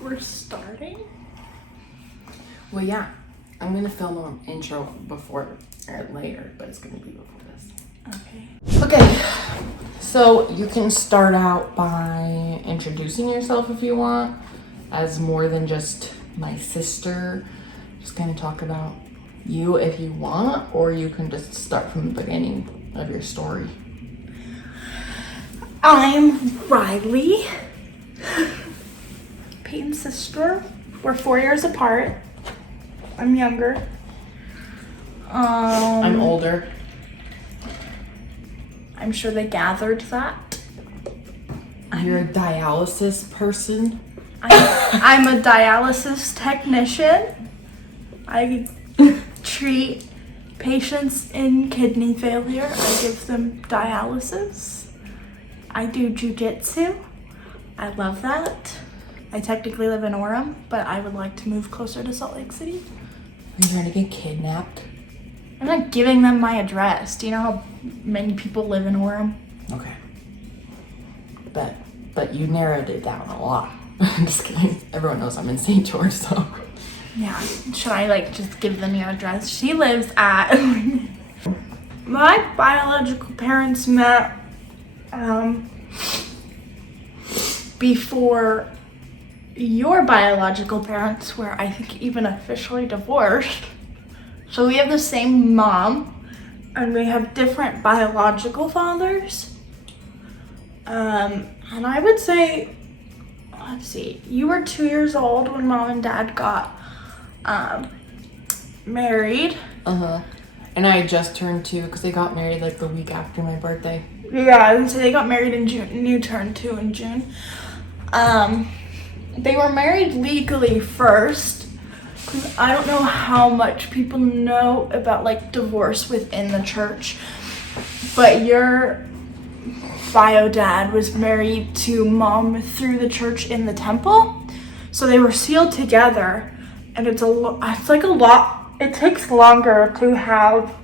We're starting? Well, yeah. I'm gonna film an intro before or later, but it's gonna be before this. Okay, so you can start out by introducing yourself if you want, as more than just my sister. Just kind of talk about you if you want, or you can just start from the beginning of your story. I'm Riley, Payton's sister. We're 4 years apart. I'm younger. I'm older. I'm sure they gathered that. You're a dialysis person? I'm a dialysis technician. I treat patients in kidney failure. I give them dialysis. I do jujitsu. I love that. I technically live in Orem, but I would like to move closer to Salt Lake City. Are you trying to get kidnapped? I'm not giving them my address. Do you know how many people live in Orem? Okay. But you narrowed it down a lot. I'm just kidding. Everyone knows I'm in St. George, so. Yeah. Should I just give them your address? She lives at my biological parents met before your biological parents were, I think, even officially divorced. So we have the same mom and we have different biological fathers. And I would say, let's see, you were 2 years old when mom and dad got married. And I just turned 2 because they got married like the week after my birthday. Yeah, and so they got married in June, and you turned 2 in June. They were married legally first. I don't know how much people know about divorce within the church, but your bio dad was married to mom through the church in the temple, so they were sealed together, and it takes longer to have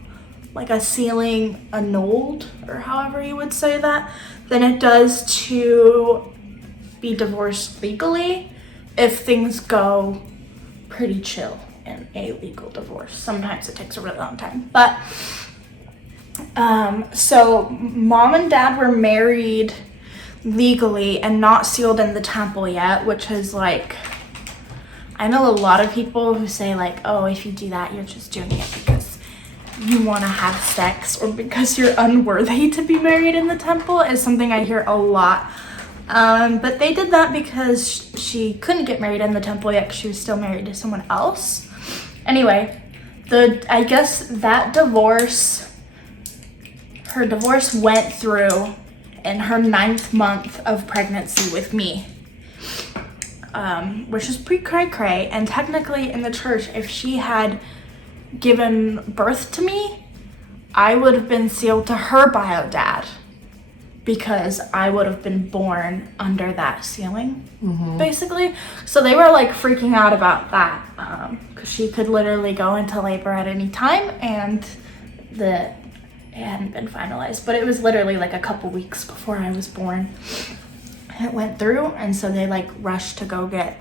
a sealing annulled, or however you would say that, than it does to be divorced legally if things go pretty chill in a legal divorce. Sometimes it takes a really long time. But so mom and dad were married legally and not sealed in the temple yet, which is I know a lot of people who say oh, if you do that, you're just doing it because you want to have sex or because you're unworthy to be married in the temple, is something I hear a lot. But they did that because she couldn't get married in the temple yet because she was still married to someone else. Anyway, I guess that her divorce went through in her 9th month of pregnancy with me, which is pretty cray-cray. And technically in the church, if she had given birth to me, I would have been sealed to her bio dad, because I would have been born under that sealing, basically. So they were freaking out about that, because she could literally go into labor at any time, and it hadn't been finalized. But it was literally a couple weeks before I was born. It went through, and so they rushed to go get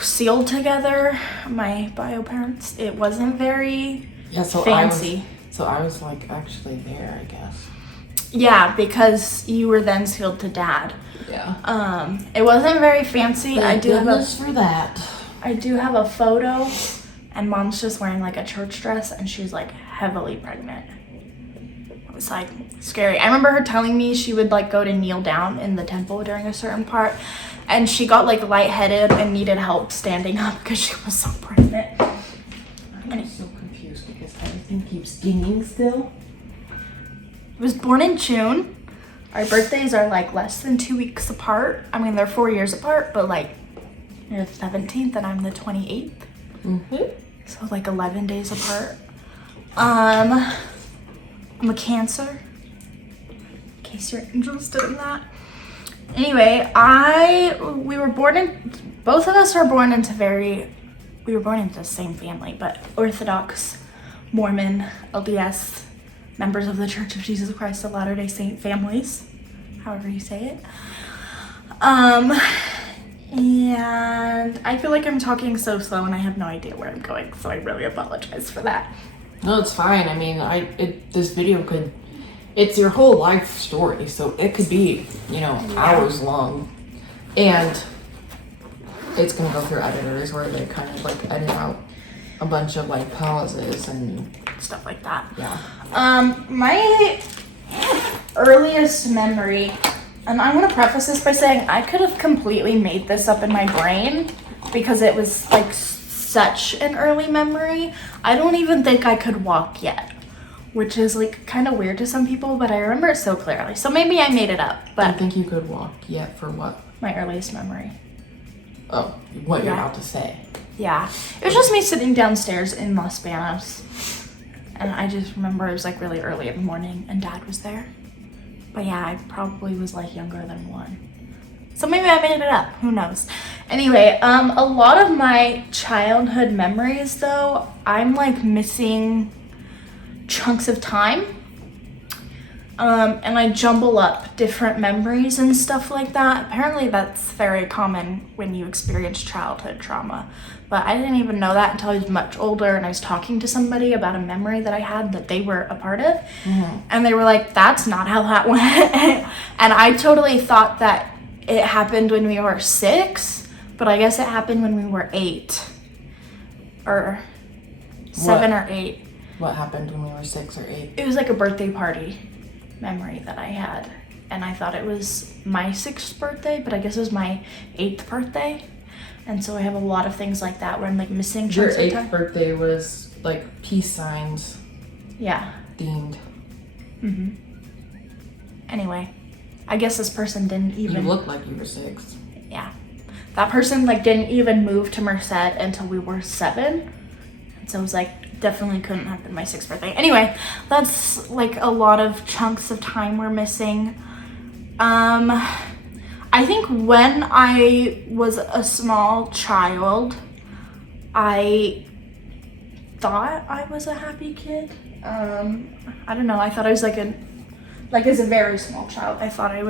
sealed together, my bio parents. It wasn't very fancy. I was actually there, I guess. Yeah, because you were then sealed to dad. Yeah. It wasn't very fancy. I do have a photo, and mom's just wearing a church dress, and she's heavily pregnant. It was scary. I remember her telling me she would go to kneel down in the temple during a certain part, and she got lightheaded and needed help standing up because she was so pregnant. I'm so confused because everything keeps dinging still. I was born in June. Our birthdays are less than 2 weeks apart. I mean, they're 4 years apart, but you're the 17th and I'm the 28th. So 11 days apart. I'm a Cancer, in case you're interested in that. Anyway, both of us were born into the same family, but Orthodox, Mormon, LDS, members of the Church of Jesus Christ of Latter-day Saint families, however you say it. And And I feel like I'm talking so slow and I have no idea where I'm going, so I really apologize for that. No, it's fine. I mean, this video it's your whole life story, so it could be, hours long. And it's gonna go through editors where they kind of like edit out a bunch of like pauses and stuff like that. Yeah. My earliest memory, and I want to preface this by saying I could have completely made this up in my brain because it was like such an early memory. I don't even think I could walk yet, which is like kind of weird to some people, but I remember it so clearly. So maybe I made it up, but I think you could walk yet for what? My earliest memory. Oh, what you're about to say. Yeah. It was just me sitting downstairs in Los Banos. And I just remember it was like really early in the morning and Dad was there. But yeah, I probably was like younger than 1. So maybe I made it up. Who knows? Anyway, a lot of my childhood memories though, I'm like missing chunks of time. And I jumble up different memories and stuff like that. Apparently that's very common when you experience childhood trauma. But I didn't even know that until I was much older and I was talking to somebody about a memory that I had that they were a part of. Mm-hmm. And they were like, that's not how that went. And I totally thought that it happened when we were 6, but I guess it happened when we were 8 or 7 or 8. What happened when we were 6 or 8? It was like a birthday party memory that I had, and I thought it was my 6th birthday, but I guess it was my 8th birthday. And so I have a lot of things like that where I'm like missing chunks of time. Your 8th birthday was like peace signs. Yeah. Themed. Mhm. Anyway, I guess this person didn't even. You looked like you were 6. Yeah. That person like didn't even move to Merced until we were 7. And so it was like definitely couldn't have been my 6th birthday. Anyway, that's like a lot of chunks of time we're missing. I think when I was a small child, I thought I was a happy kid. I don't know. I thought I was as a very small child, I thought I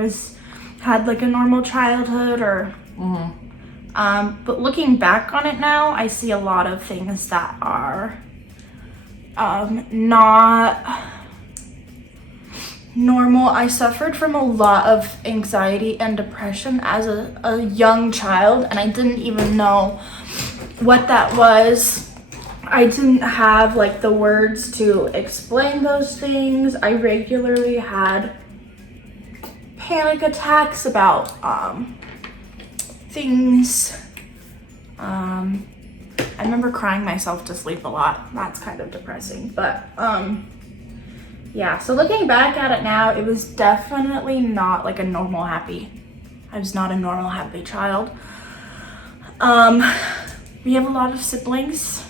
had like a normal childhood or. Mm-hmm. But looking back on it now, I see a lot of things that are not normal. I suffered from a lot of anxiety and depression as a young child, and I didn't even know what that was. I didn't have like the words to explain those things. I regularly had panic attacks about things. I remember crying myself to sleep a lot. That's kind of depressing, but yeah, so looking back at it now, it was definitely not like I was not a normal happy child. We have a lot of siblings.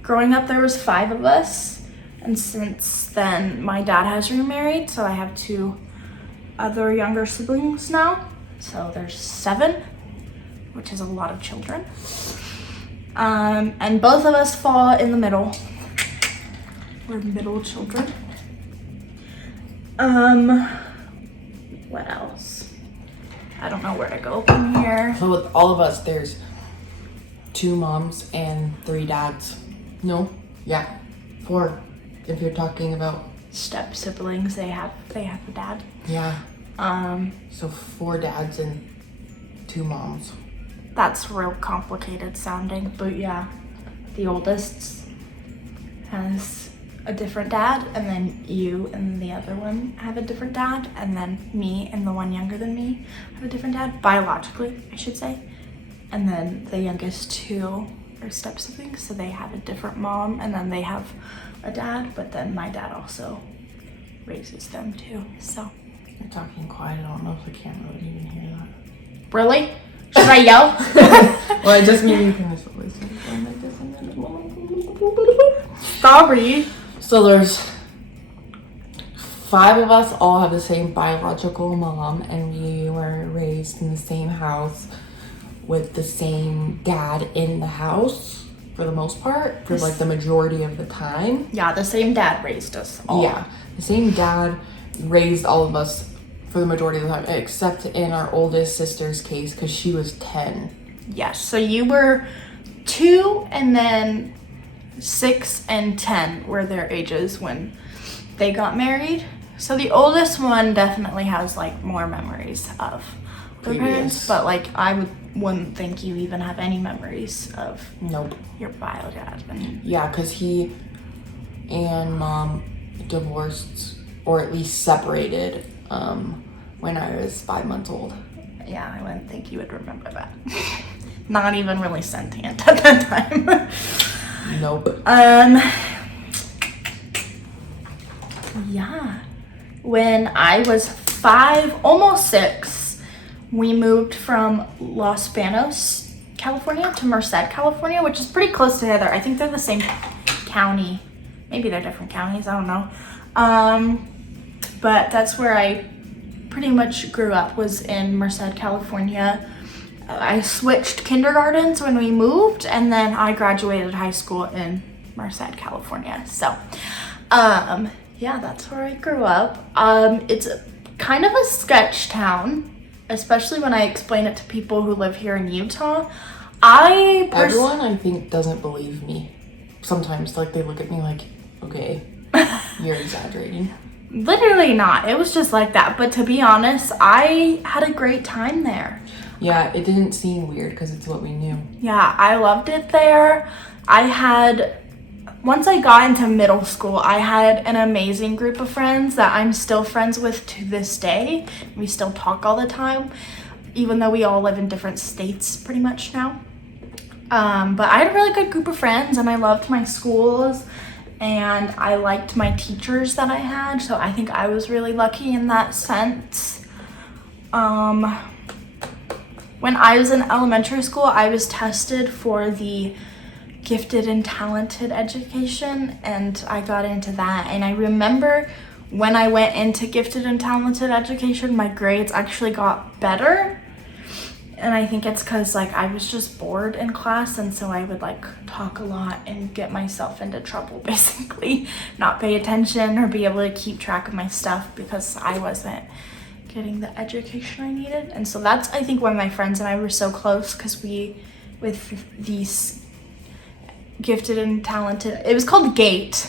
Growing up, there was 5 of us, and since then, my dad has remarried, so I have 2 other younger siblings now. So there's 7, which is a lot of children. And both of us fall in the middle. We're middle children. What else? I don't know where to go from here. So with all of us, there's 2 moms and 3 dads. No? Yeah. 4. If you're talking about step siblings, they have a dad. Yeah. So 4 dads and 2 moms. That's real complicated sounding, but yeah. The oldest has a different dad, and then you and the other one have a different dad, and then me and the one younger than me have a different dad, biologically, I should say. And then the youngest 2 are step siblings, so they have a different mom, and then they have a dad, but then my dad also raises them too, so. You're talking quiet. I don't know if the camera would even hear that. Really? Should I yell? Well, I just made you kind of going like this and then. Sorry. So there's 5 of us all have the same biological mom, and we were raised in the same house with the same dad in the house for the most part, for like the majority of the time. Yeah, the same dad raised us all. Yeah, the same dad raised all of us for the majority of the time, except in our oldest sister's case, because she was 10 Yes, so you were 2, and then 6 and 10 were their ages when they got married. So the oldest one definitely has like more memories of their parents, but like wouldn't think you even have any memories of your bio dad. Yeah, because he and mom divorced, or at least separated, when I was 5 months old. Yeah, I wouldn't think you would remember that. Not even really sentient at that time. Nope. Yeah. When I was 5, almost 6, we moved from Los Banos, California to Merced, California, which is pretty close together. I think they're the same county. Maybe they're different counties, I don't know. But that's where I pretty much grew up, was in Merced, California. I switched kindergartens when we moved, and then I graduated high school in Merced, California. So, yeah, that's where I grew up. It's kind of a sketch town, especially when I explain it to people who live here in Utah. Everyone, I think, doesn't believe me. Sometimes, like, they look at me like, okay, you're exaggerating. Literally not. It was just like that. But to be honest, I had a great time there. Yeah, it didn't seem weird because it's what we knew. Yeah, I loved it there. Once I got into middle school, I had an amazing group of friends that I'm still friends with to this day. We still talk all the time, even though we all live in different states pretty much now. But I had a really good group of friends, and I loved my schools, and I liked my teachers that I had, so I think I was really lucky in that sense. When I was in elementary school, I was tested for the gifted and talented education, and I got into that. And I remember when I went into gifted and talented education, my grades actually got better. And I think it's because like I was just bored in class, and so I would like talk a lot and get myself into trouble, basically not pay attention or be able to keep track of my stuff because I wasn't getting the education I needed. And so that's, I think, why my friends and I were so close, because with these gifted and talented, it was called GATE,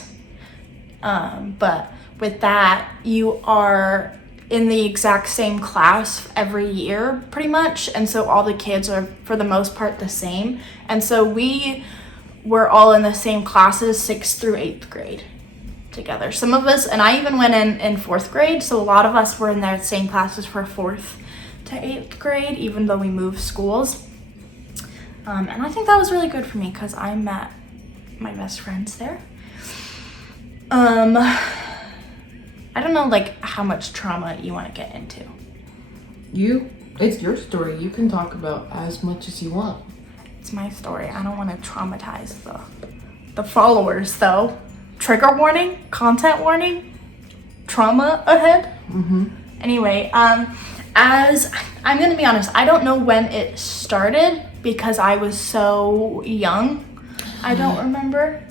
but with that, you are in the exact same class every year pretty much, and so all the kids are for the most part the same, and so we were all in the same classes 6th through 8th grade together. Some of us, and I even went in 4th grade, so a lot of us were in the same classes for 4th to 8th grade, even though we moved schools. And I think that was really good for me because I met my best friends there. I don't know like how much trauma you want to get into. It's your story. You can talk about as much as you want. It's my story. I don't want to traumatize the followers though. Trigger warning, content warning, trauma ahead. Anyway, as I'm gonna be honest, I don't know when it started because I was so young. I don't remember.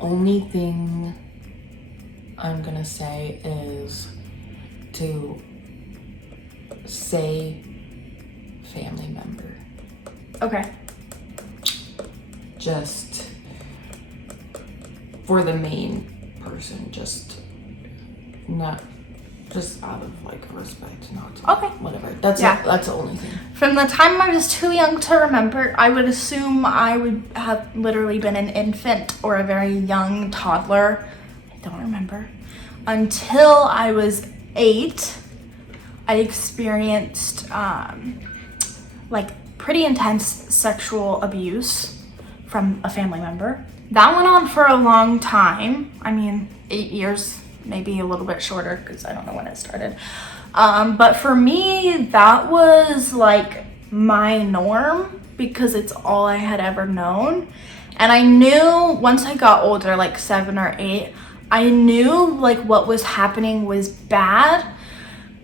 Only thing I'm gonna say is to say family member. Okay. Just for the main person, just out of like respect, not Okay. Whatever. That's the only thing. From the time I was too young to remember, I would assume I would have literally been an infant or a very young toddler. I don't remember. Until I was 8, I experienced like pretty intense sexual abuse from a family member. That went on for a long time. I mean, 8 years, maybe a little bit shorter because I don't know when it started. But for me, that was like my norm because it's all I had ever known. And I knew once I got older, like 7 or 8, I knew like what was happening was bad.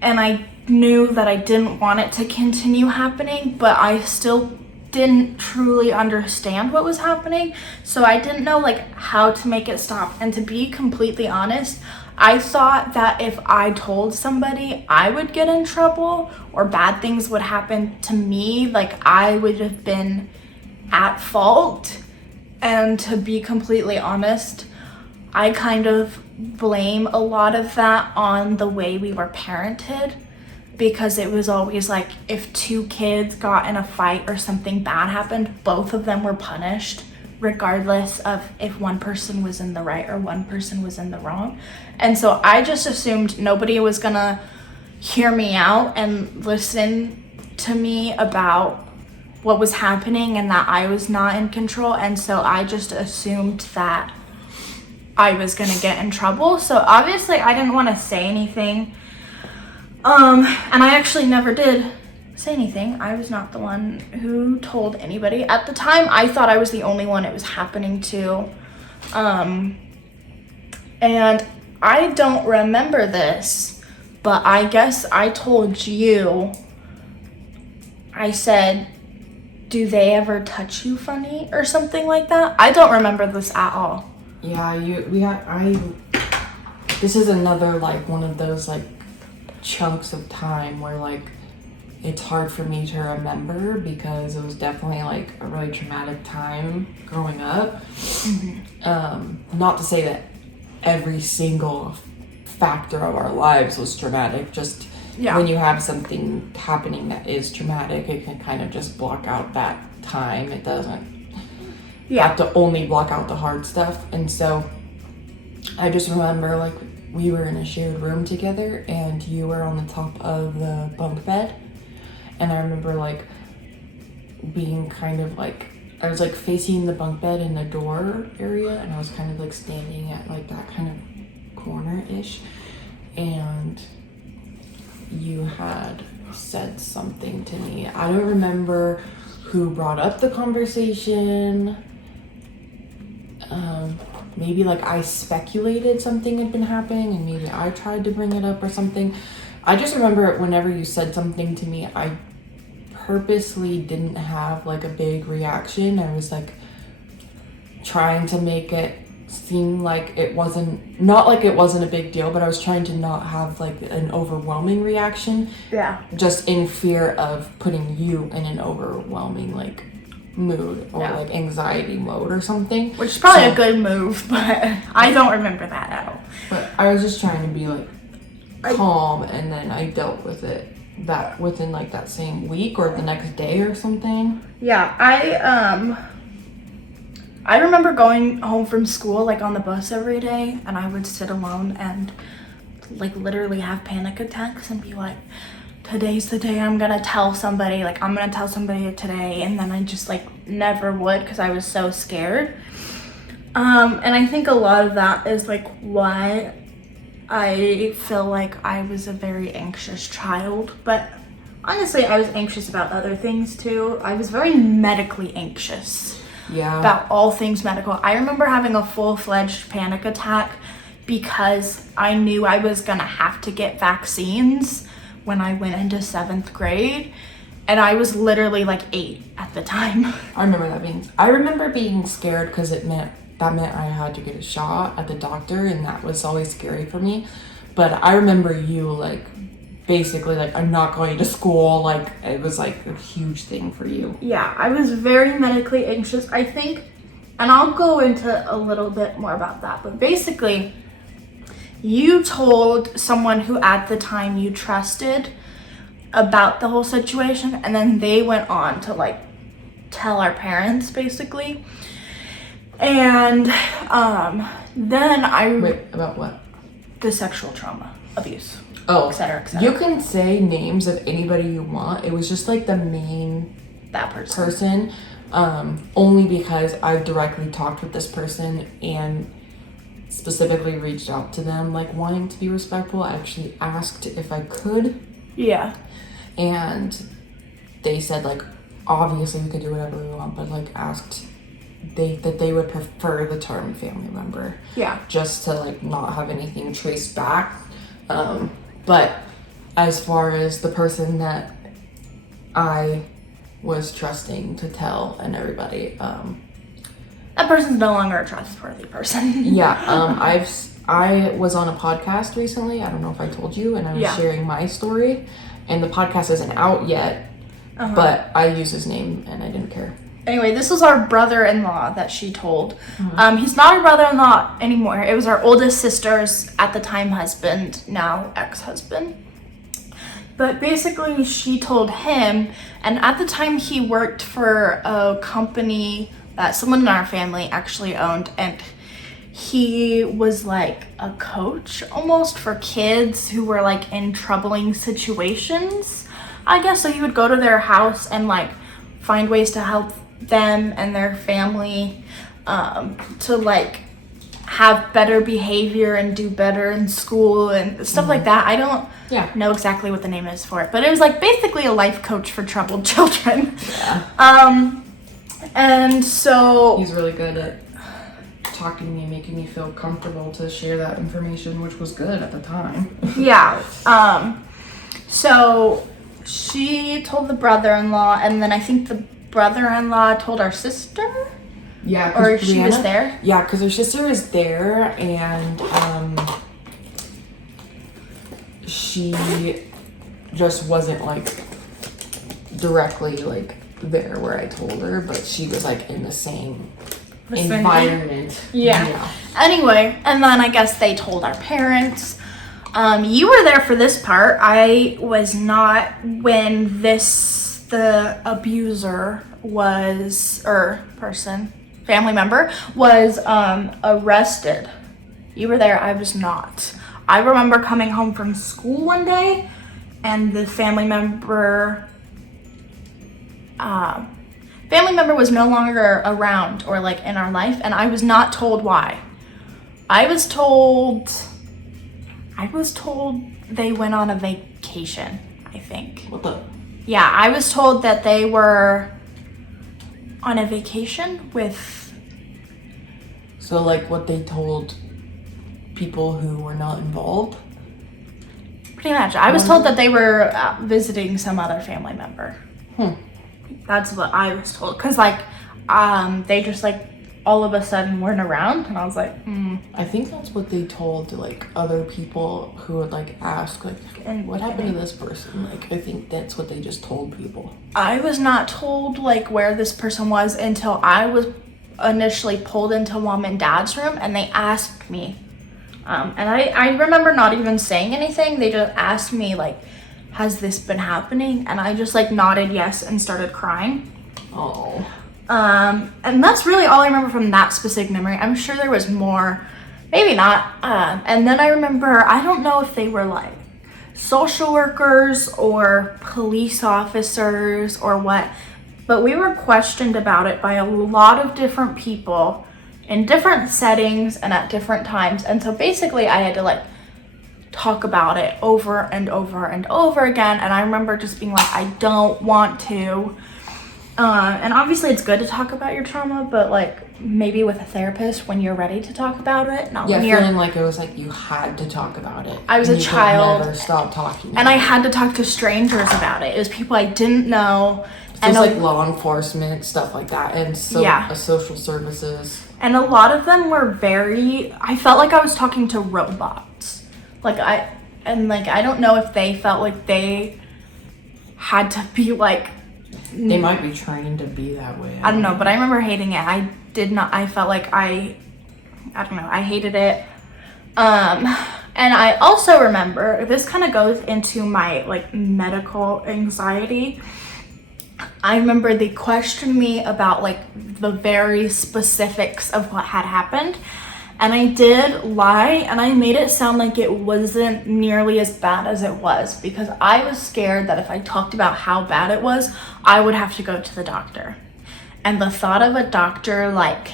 And I knew that I didn't want it to continue happening, but I still didn't truly understand what was happening. So I didn't know like how to make it stop. And to be completely honest, I thought that if I told somebody, I would get in trouble or bad things would happen to me. Like, I would have been at fault. And to be completely honest, I kind of blame a lot of that on the way we were parented, because it was always like if two kids got in a fight or something bad happened, both of them were punished, regardless of if one person was in the right or one person was in the wrong. And so I just assumed nobody was gonna hear me out and listen to me about what was happening and that I was not in control. And so I just assumed that I was gonna get in trouble. So obviously I didn't want to say anything. And I actually never did say anything. I was not the one who told anybody. At the time, I thought I was the only one it was happening to. And I don't remember this, but I guess I told you, I said, do they ever touch you funny or something like that? I don't remember this at all. Yeah, this is another, like, one of those, like, chunks of time where, like, it's hard for me to remember because it was definitely, like, a really traumatic time growing up. Not to say that every single factor of our lives was traumatic, just when you have something happening that is traumatic, it can kind of just block out that time. It doesn't have to only block out the hard stuff. And so I just remember, like, we were in a shared room together and you were on the top of the bunk bed. And I remember, like, being kind of, like, I was, like, facing the bunk bed in the door area, and I was kind of, like, standing at, like, that kind of corner-ish. And you had said something to me. I don't remember who brought up the conversation. Maybe, like, I speculated something had been happening and maybe I tried to bring it up or something. I just remember whenever you said something to me, I purposely didn't have, like, a big reaction. I was, like, trying to make it seem like it wasn't, not like it wasn't a big deal, but I was trying to not have, like, an overwhelming reaction. Yeah. Just in fear of putting you in an overwhelming, like, mood or like anxiety mode or something, which is probably a good move, but I don't remember that at all. But I was just trying to be, like, calm, and then I dealt with it that within, like, that same week or the next day or something. Yeah, I remember going home from school, like, on the bus every day, and I would sit alone and, like, literally have panic attacks and be like, today's the day I'm gonna tell somebody, like, I'm gonna tell somebody today, and then I just, like, never would because I was so scared. And I think a lot of that is, like, why I feel like I was a very anxious child, but honestly, I was anxious about other things too. I was very medically anxious about all things medical. I remember having a full-fledged panic attack because I knew I was gonna have to get vaccines when I went into 7th grade, and I was literally, like, 8 at the time. I remember being scared because that meant I had to get a shot at the doctor, and that was always scary for me. But I remember you, like, basically, like, I'm not going to school, like, it was, like, a huge thing for you. Yeah, I was very medically anxious, I think, and I'll go into a little bit more about that, but basically, you told someone who at the time you trusted about the whole situation, and then they went on to, like, tell our parents, basically. And then Wait, about what? The sexual trauma, abuse, et cetera, et cetera. You can say names of anybody you want. It was just, like, the main person. Only because I've directly talked with this person and specifically reached out to them, like, wanting to be respectful. I actually asked if I could. Yeah. And they said, like, obviously we could do whatever we want, but, like, asked that they would prefer the term family member. Yeah. Just to, like, not have anything traced back. But as far as the person that I was trusting to tell and everybody, that person's no longer a trustworthy person. Yeah, I was on a podcast recently. I don't know if I told you, and I was sharing my story. And the podcast isn't out yet, but I use his name, and I didn't care. Anyway, this was our brother-in-law that she told. He's not our brother-in-law anymore. It was our oldest sister's, at the time, husband, now ex-husband. But basically, she told him, and at the time he worked for a company that someone in our family actually owned, and he was like a coach almost for kids who were like in troubling situations, I guess. So he would go to their house and like find ways to help them and their family to like have better behavior and do better in school and stuff like that. I don't know exactly what the name is for it, but it was like basically a life coach for troubled children. And so he's really good at talking to me, making me feel comfortable to share that information, which was good at the time. So she told the brother-in-law, and then I think the brother-in-law told our sister. Yeah, or she was there. Yeah, because her sister was there, and she just wasn't like directly like there where I told her, but she was like in the same environment. Yeah. Anyway, and then I guess they told our parents. You were there for this part. I was not when the abuser was, family member was arrested. You were there, I was not. I remember coming home from school one day and the family member was no longer around or like in our life, and I was not told why. I was told they went on a vacation, I think. What the? Yeah, I was told that they were on a vacation with... So like what they told people who were not involved? Pretty much. I was told that they were visiting some other family member. That's what I was told. Because like, they just like all of a sudden weren't around, and I was like, I think that's what they told to like other people who would like ask like, what happened to this person? Like, I think that's what they just told people. I was not told like where this person was until I was initially pulled into mom and dad's room, and they asked me, and I remember not even saying anything. They just asked me like, has this been happening? And I just like nodded yes and started crying. Oh. And that's really all I remember from that specific memory. I'm sure there was more, maybe not. And then I remember, I don't know if they were like social workers or police officers or what, but we were questioned about it by a lot of different people in different settings and at different times. And so basically I had to like talk about it over and over and over again. And I remember just being like, I don't want to. And obviously it's good to talk about your trauma, but like maybe with a therapist when you're ready to talk about it. Not when you're feeling like it was like you had to talk about it. I was a child. Never stop talking. And I had to talk to strangers about it. It was people I didn't know. So it's like law enforcement, stuff like that, and social services. And a lot of them were I felt like I was talking to robots. I don't know if they felt like they had to be like... They might be trained to be that way. I don't know, but I remember hating it. I felt like I don't know, I hated it. And I also remember, this kind of goes into my like medical anxiety. I remember they questioned me about like the very specifics of what had happened. And I did lie, and I made it sound like it wasn't nearly as bad as it was, because I was scared that if I talked about how bad it was, I would have to go to the doctor. And the thought of a doctor like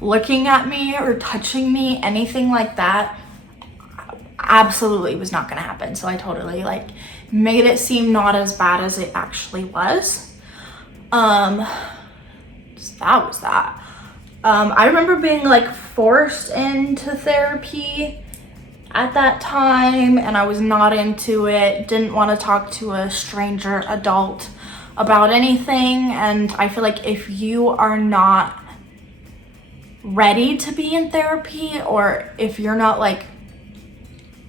looking at me or touching me, anything like that, absolutely was not gonna happen. So I totally like made it seem not as bad as it actually was. So that was that. I remember being like forced into therapy at that time, and I was not into it. Didn't want to talk to a stranger adult about anything. And I feel like if you are not ready to be in therapy, or if you're not like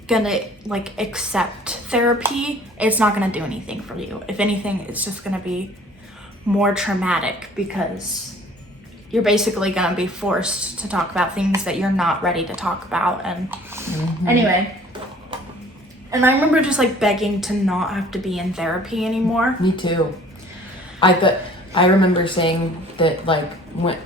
gonna like accept therapy, it's not gonna do anything for you. If anything, it's just gonna be more traumatic, because you're basically gonna be forced to talk about things that you're not ready to talk about. And anyway, and I remember just like begging to not have to be in therapy anymore. Me too. I remember saying that, like, when,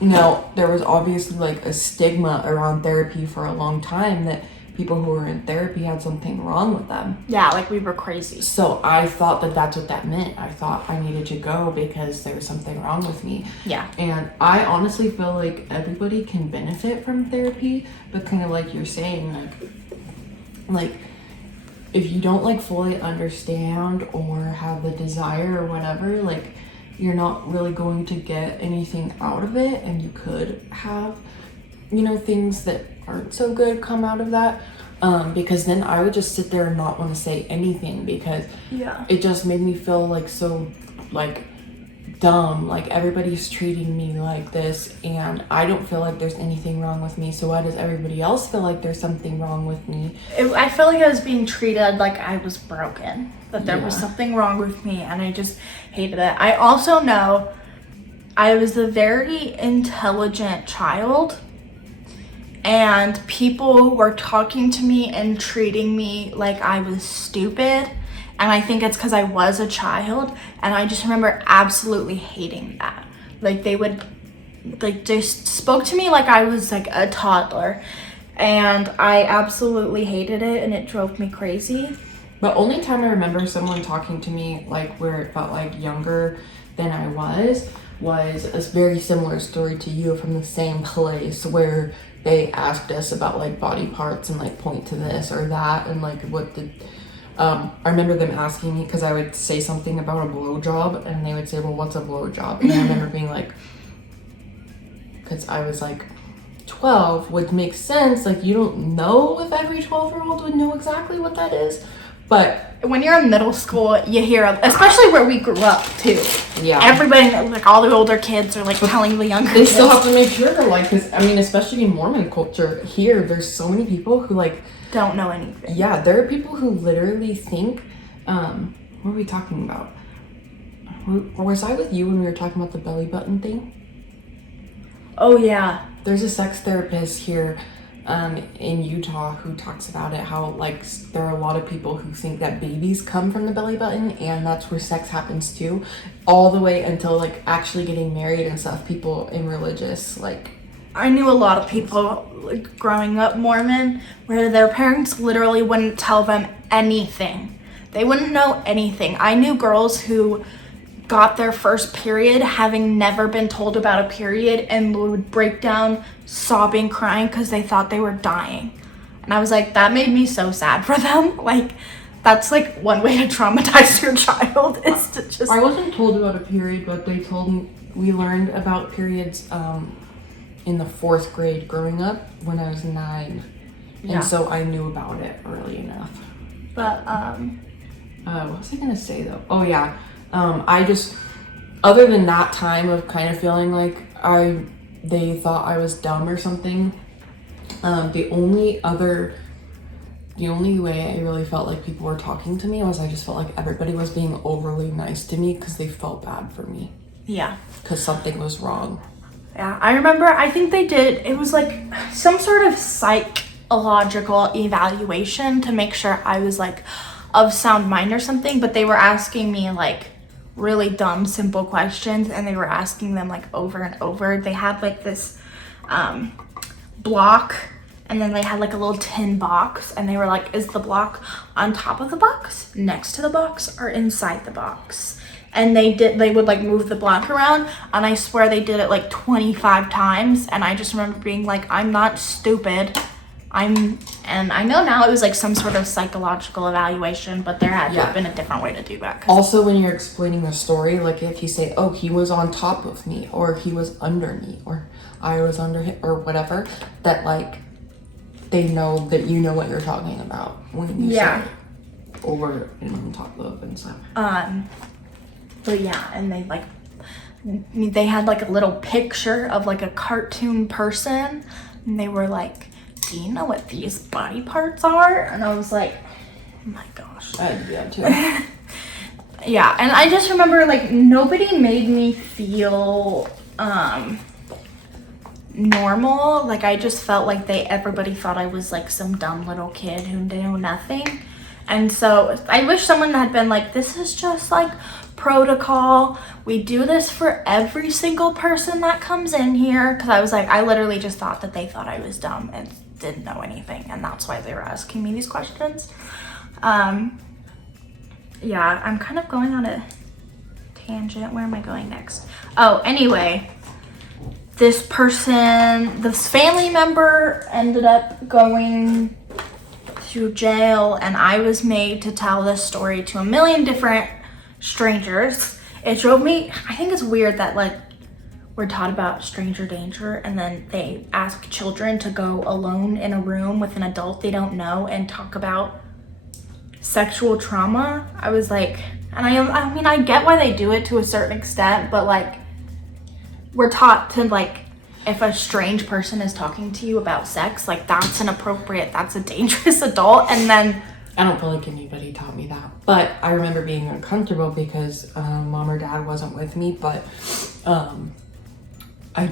there was obviously like a stigma around therapy for a long time, that people who were in therapy had something wrong with them. Yeah, like we were crazy. So I thought that that's what that meant. I thought I needed to go because there was something wrong with me. Yeah. And I honestly feel like everybody can benefit from therapy, but kind of like you're saying, like if you don't like fully understand or have the desire or whatever, like you're not really going to get anything out of it, and you could have, things that aren't so good come out of that. Because then I would just sit there and not want to say anything, because it just made me feel like so like dumb, like everybody's treating me like this and I don't feel like there's anything wrong with me, so why does everybody else feel like there's something wrong with me? I felt like I was being treated like I was broken, that there was something wrong with me, and I just hated it. I also know I was a very intelligent child, and people were talking to me and treating me like I was stupid. And I think it's because I was a child, and I just remember absolutely hating that. Like they would, like just spoke to me like I was like a toddler, and I absolutely hated it, and it drove me crazy. The only time I remember someone talking to me like where it felt like younger than I was a very similar story to you, from the same place, where they asked us about like body parts and like point to this or that, and like what did I remember them asking me, because I would say something about a blowjob and they would say, well, what's a blowjob? And I remember being like, because I was like 12, would make sense, like you don't know if every 12-year-old would know exactly what that is, but when you're in middle school, you hear, especially where we grew up too. Yeah. Everybody, like all the older kids are like telling the younger kids. They still have to make sure they're like, because I mean, especially in Mormon culture here, there's so many people who like don't know anything. Yeah, there are people who literally think, what are we talking about? Was I with you when we were talking about the belly button thing? Oh yeah. There's a sex therapist here in Utah who talks about it, how like there are a lot of people who think that babies come from the belly button, and that's where sex happens too, all the way until like actually getting married and stuff. People in religious, like, I knew a lot of people like growing up Mormon where their parents literally wouldn't tell them anything. They wouldn't know anything. I knew girls who got their first period having never been told about a period, and would break down sobbing, crying because they thought they were dying. And I was like, that made me so sad for them. Like, that's like one way to traumatize your child, is to just... I wasn't told about a period, but they told me, we learned about periods in the 4th grade growing up when I was 9. And so I knew about it early enough. But what was I gonna say though? Oh yeah. I just, other than that time of kind of feeling like they thought I was dumb or something, the only way I really felt like people were talking to me was I just felt like everybody was being overly nice to me because they felt bad for me. Yeah. Because something was wrong. Yeah, I remember, I think they did, it was like some sort of psychological evaluation to make sure I was like of sound mind or something, but they were asking me like really dumb, simple questions, and they were asking them like over and over. They had like this block, and then they had like a little tin box, and they were like, is the block on top of the box, next to the box, or inside the box? And they would like move the block around, and I swear they did it like 25 times, and I just remember being like, I'm not stupid. And I know now it was like some sort of psychological evaluation, but there had to have been a different way to do that. Also, when you're explaining the story, like if you say, oh, he was on top of me, or he was under me, or I was under him, or whatever, that like they know that you know what you're talking about when you say over and on top of and stuff. But yeah, and they like they had like a little picture of like a cartoon person, and they were like, do you know what these body parts are? And I was like, oh my gosh. I do that too. Yeah, and I just remember like nobody made me feel normal. Like I just felt like everybody thought I was like some dumb little kid who knew nothing. And so I wish someone had been like, this is just like protocol. We do this for every single person that comes in here. Because I was like, I literally just thought that they thought I was dumb and didn't know anything. And that's why they were asking me these questions. Yeah, I'm kind of going on a tangent. Where am I going next? Oh, anyway, this family member ended up going to jail, and I was made to tell this story to a million different strangers. It drove me, I think it's weird that like we're taught about stranger danger and then they ask children to go alone in a room with an adult they don't know and talk about sexual trauma. I was like, and I mean, I get why they do it to a certain extent, but like we're taught to like, if a strange person is talking to you about sex, like that's inappropriate, that's a dangerous adult. And then I don't feel like anybody taught me that, but I remember being uncomfortable because mom or dad wasn't with me, but I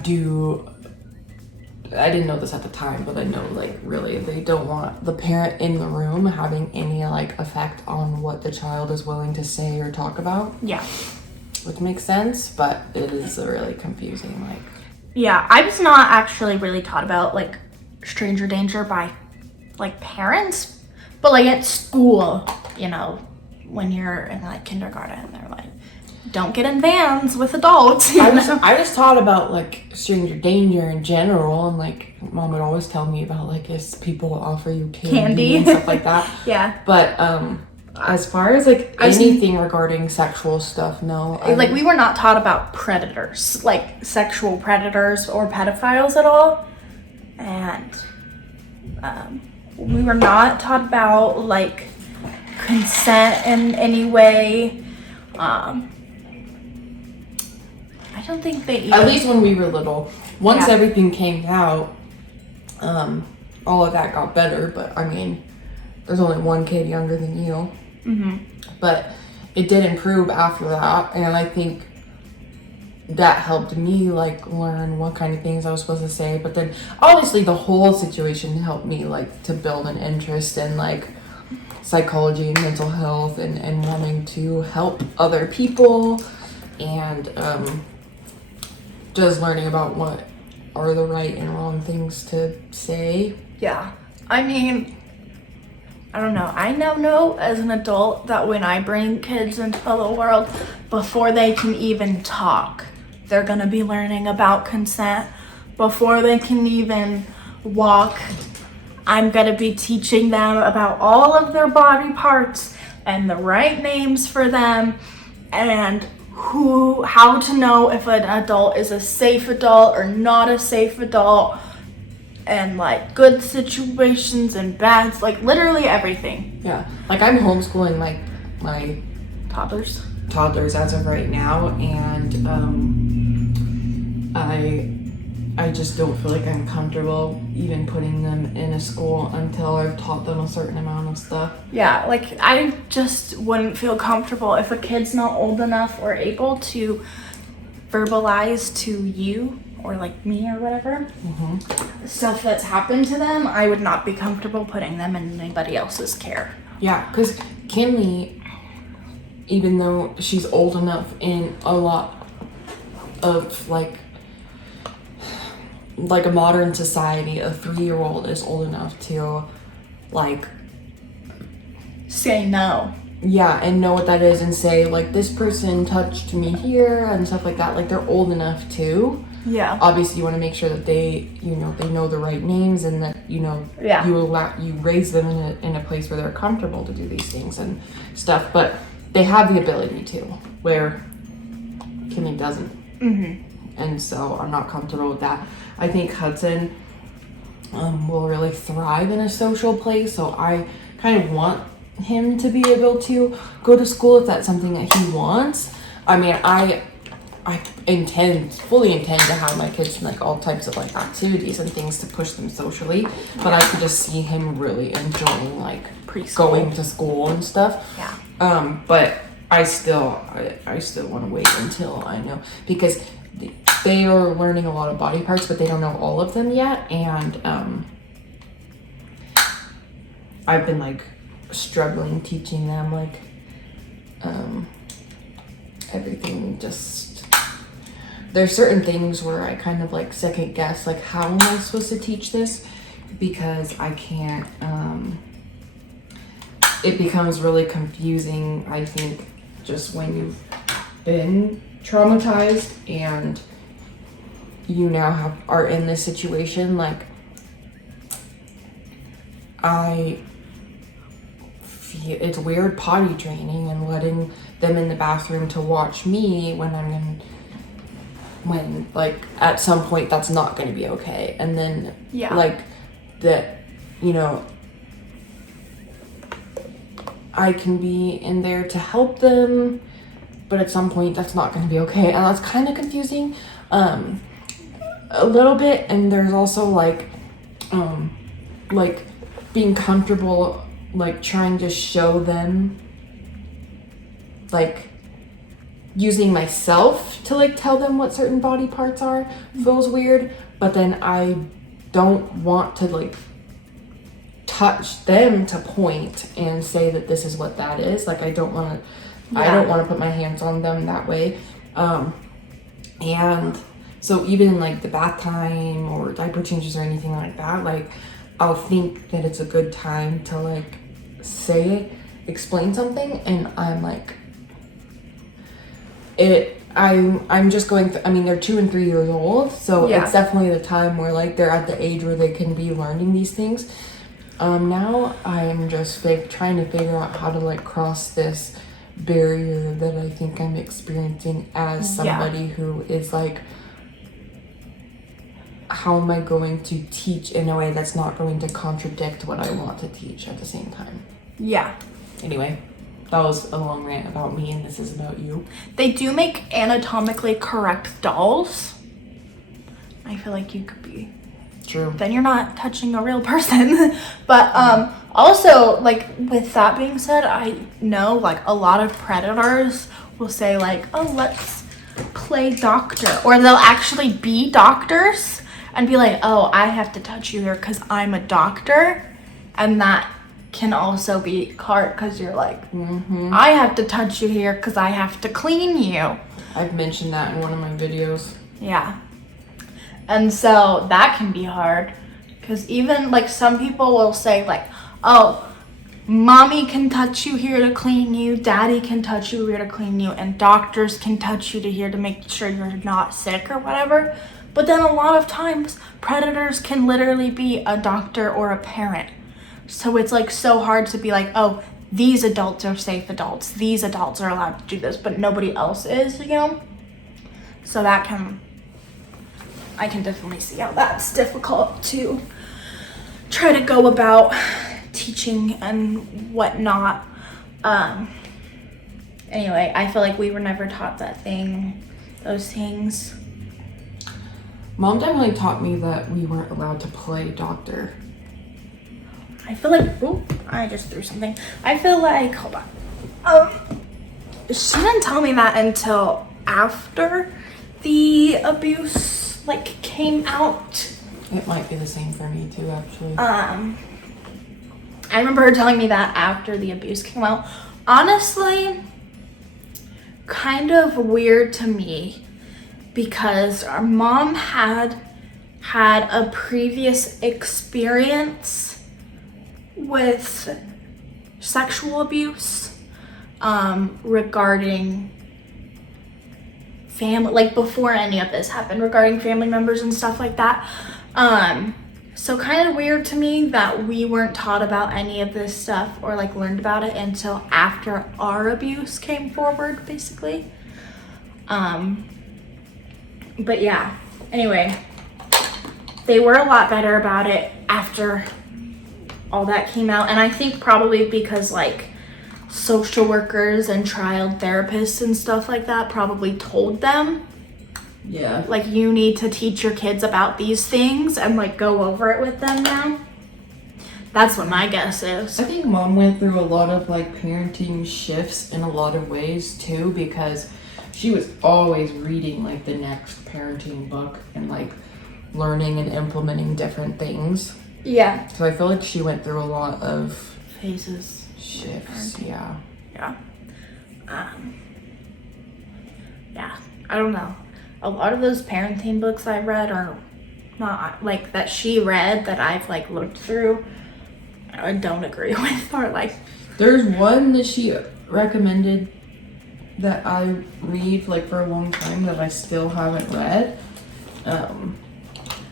didn't know this at the time, but I know like really they don't want the parent in the room having any like effect on what the child is willing to say or talk about. Yeah. Which makes sense, but it is really confusing. Like, yeah, I was not actually really taught about like stranger danger by like parents, but like at school, you know, when you're in like kindergarten, they're like, don't get in vans with adults. I was taught about like stranger danger in general, and like mom would always tell me about like if people offer you candy and stuff like that. Yeah. But as far as like anything regarding sexual stuff, no. Like we were not taught about predators, like sexual predators or pedophiles at all, and we were not taught about like consent in any way. I don't think they even... At least when we were little. Once everything came out, all of that got better. But I mean, there's only one kid younger than you. Mm-hmm. But it did improve after that, and I think that helped me like learn what kind of things I was supposed to say. But then obviously the whole situation helped me like to build an interest in like psychology and mental health and wanting to help other people, and just learning about what are the right and wrong things to say. Yeah. I mean, I don't know. I now know as an adult that when I bring kids into the world, before they can even talk, they're gonna be learning about consent. Before they can even walk, I'm gonna be teaching them about all of their body parts and the right names for them, and how to know if an adult is a safe adult or not a safe adult, and like good situations and bads, like literally everything. Yeah, like I'm homeschooling my toddlers as of right now, and I just don't feel like I'm comfortable even putting them in a school until I've taught them a certain amount of stuff. Yeah, like I just wouldn't feel comfortable if a kid's not old enough or able to verbalize to you or like me or whatever stuff that's happened to them. I would not be comfortable putting them in anybody else's care. Yeah, because Kinley, even though she's old enough in a lot of like a modern society, a 3-year-old is old enough to like say no. Yeah, and know what that is and say like this person touched me here and stuff like that. Like they're old enough too. Yeah. Obviously you want to make sure that they know the right names, and that you raise them in a place where they're comfortable to do these things and stuff. But they have the ability to, where Kimmy doesn't. And so I'm not comfortable with that. I think Hudson will really thrive in a social place, so I kind of want him to be able to go to school if that's something that he wants. I mean, fully intend to have my kids in like all types of like activities and things to push them socially, but I could just see him really enjoying like going to school and stuff. Yeah. But I still want to wait until I know, because they are learning a lot of body parts, but they don't know all of them yet, and I've been like struggling teaching them like everything. Just there's certain things where I kind of like second guess like how am I supposed to teach this, because I can't it becomes really confusing, I think, just when you've been traumatized and you now are in this situation. Like I feel it's weird potty training and letting them in the bathroom to watch me when like at some point that's not going to be okay, and then like that, you know, I can be in there to help them, but at some point that's not going to be okay, and that's kind of confusing a little bit. And there's also like being comfortable like trying to show them, like using myself to like tell them what certain body parts are feels weird, but then I don't want to like touch them to point and say that this is what that is. Like I don't want to put my hands on them that way. And so even like the bath time or diaper changes or anything like that, like I'll think that it's a good time to like explain something, and I'm like I'm just going through, I mean, they're 2 and 3 years old, so it's definitely the time where like they're at the age where they can be learning these things. Now I'm just trying to figure out how to like cross this barrier that I think I'm experiencing as somebody who is like, how am I going to teach in a way that's not going to contradict what I want to teach at the same time? Yeah. Anyway, that was a long rant about me, and this is about you. They do make anatomically correct dolls. I feel like you could be. True. Then you're not touching a real person. But also, like, with that being said, I know like a lot of predators will say like, oh, let's play doctor, or they'll actually be doctors and be like, oh, I have to touch you here because I'm a doctor. And that can also be hard because you're like, I have to touch you here because I have to clean you. I've mentioned that in one of my videos. Yeah. And so that can be hard, because even like some people will say like, oh, mommy can touch you here to clean you, daddy can touch you here to clean you, and doctors can touch you to here to make sure you're not sick or whatever. But then a lot of times predators can literally be a doctor or a parent. So it's like so hard to be like, oh, these adults are safe adults, these adults are allowed to do this, but nobody else is, you know? So I can definitely see how that's difficult to try to go about teaching and whatnot. Anyway, I feel like we were never taught those things. Mom definitely taught me that we weren't allowed to play doctor. I feel like, I just threw something. I feel like, hold on. She didn't tell me that until after the abuse like came out. It might be the same for me too, actually. I remember her telling me that after the abuse came out. Honestly, kind of weird to me, because our mom had a previous experience with sexual abuse regarding family, like before any of this happened, regarding family members and stuff like that. So kind of weird to me that we weren't taught about any of this stuff or like learned about it until after our abuse came forward, basically. But yeah, anyway, they were a lot better about it after all that came out. And I think probably because like social workers and child therapists and stuff like that probably told them Yeah. Like, you need to teach your kids about these things and, like, go over it with them now. That's what my guess is. I think Mom went through a lot of, like, parenting shifts in a lot of ways, too, because she was always reading, like, the next parenting book and, like, learning and implementing different things. Yeah. So I feel like she went through a lot of Phases. shifts. Yeah. Yeah. Yeah. I don't know. A lot of those parenting books I read are not, like, that she read that I've, like, looked through, I don't agree with, or, like... There's one that she recommended that I read, like, for a long time that I still haven't read.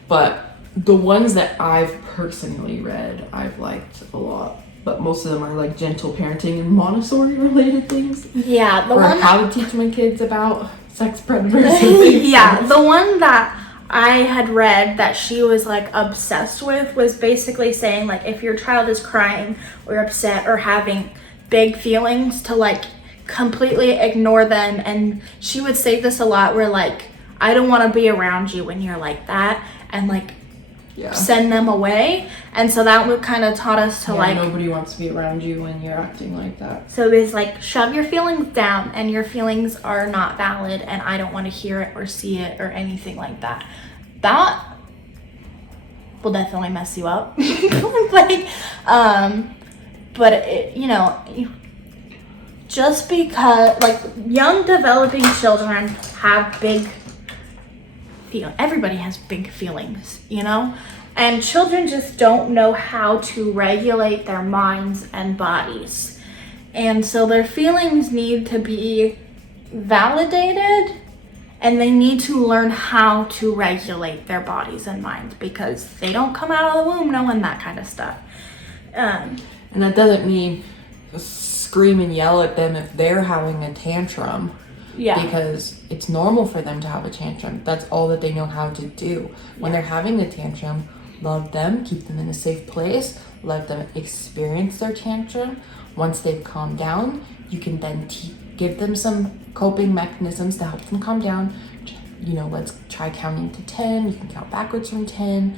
But the ones that I've personally read, I've liked a lot. But most of them are, like, gentle parenting and Montessori-related things. Yeah, or how to teach my kids about sex predators and things. Yeah, the one that I had read that she was, like, obsessed with was basically saying, like, if your child is crying or upset or having big feelings, to, like, completely ignore them. And she would say this a lot, where, like, I don't want to be around you when you're like that, and, like, send them away. And so that would kind of taught us to, like, nobody wants to be around you when you're acting like that. So it's like, shove your feelings down, and your feelings are not valid, and I don't want to hear it or see it or anything like that. That will definitely mess you up. Like, but it, you know, just because, like, young developing children have big everybody has big feelings, you know? And children just don't know how to regulate their minds and bodies. And so their feelings need to be validated, and they need to learn how to regulate their bodies and minds, because they don't come out of the womb knowing that kind of stuff. And that doesn't mean scream and yell at them if they're having a tantrum. Yeah. Because it's normal for them to have a tantrum. That's all that they know how to do. When they're having a tantrum, love them, keep them in a safe place, let them experience their tantrum. Once they've calmed down, you can then give them some coping mechanisms to help them calm down. You know, let's try counting to 10. You can count backwards from 10.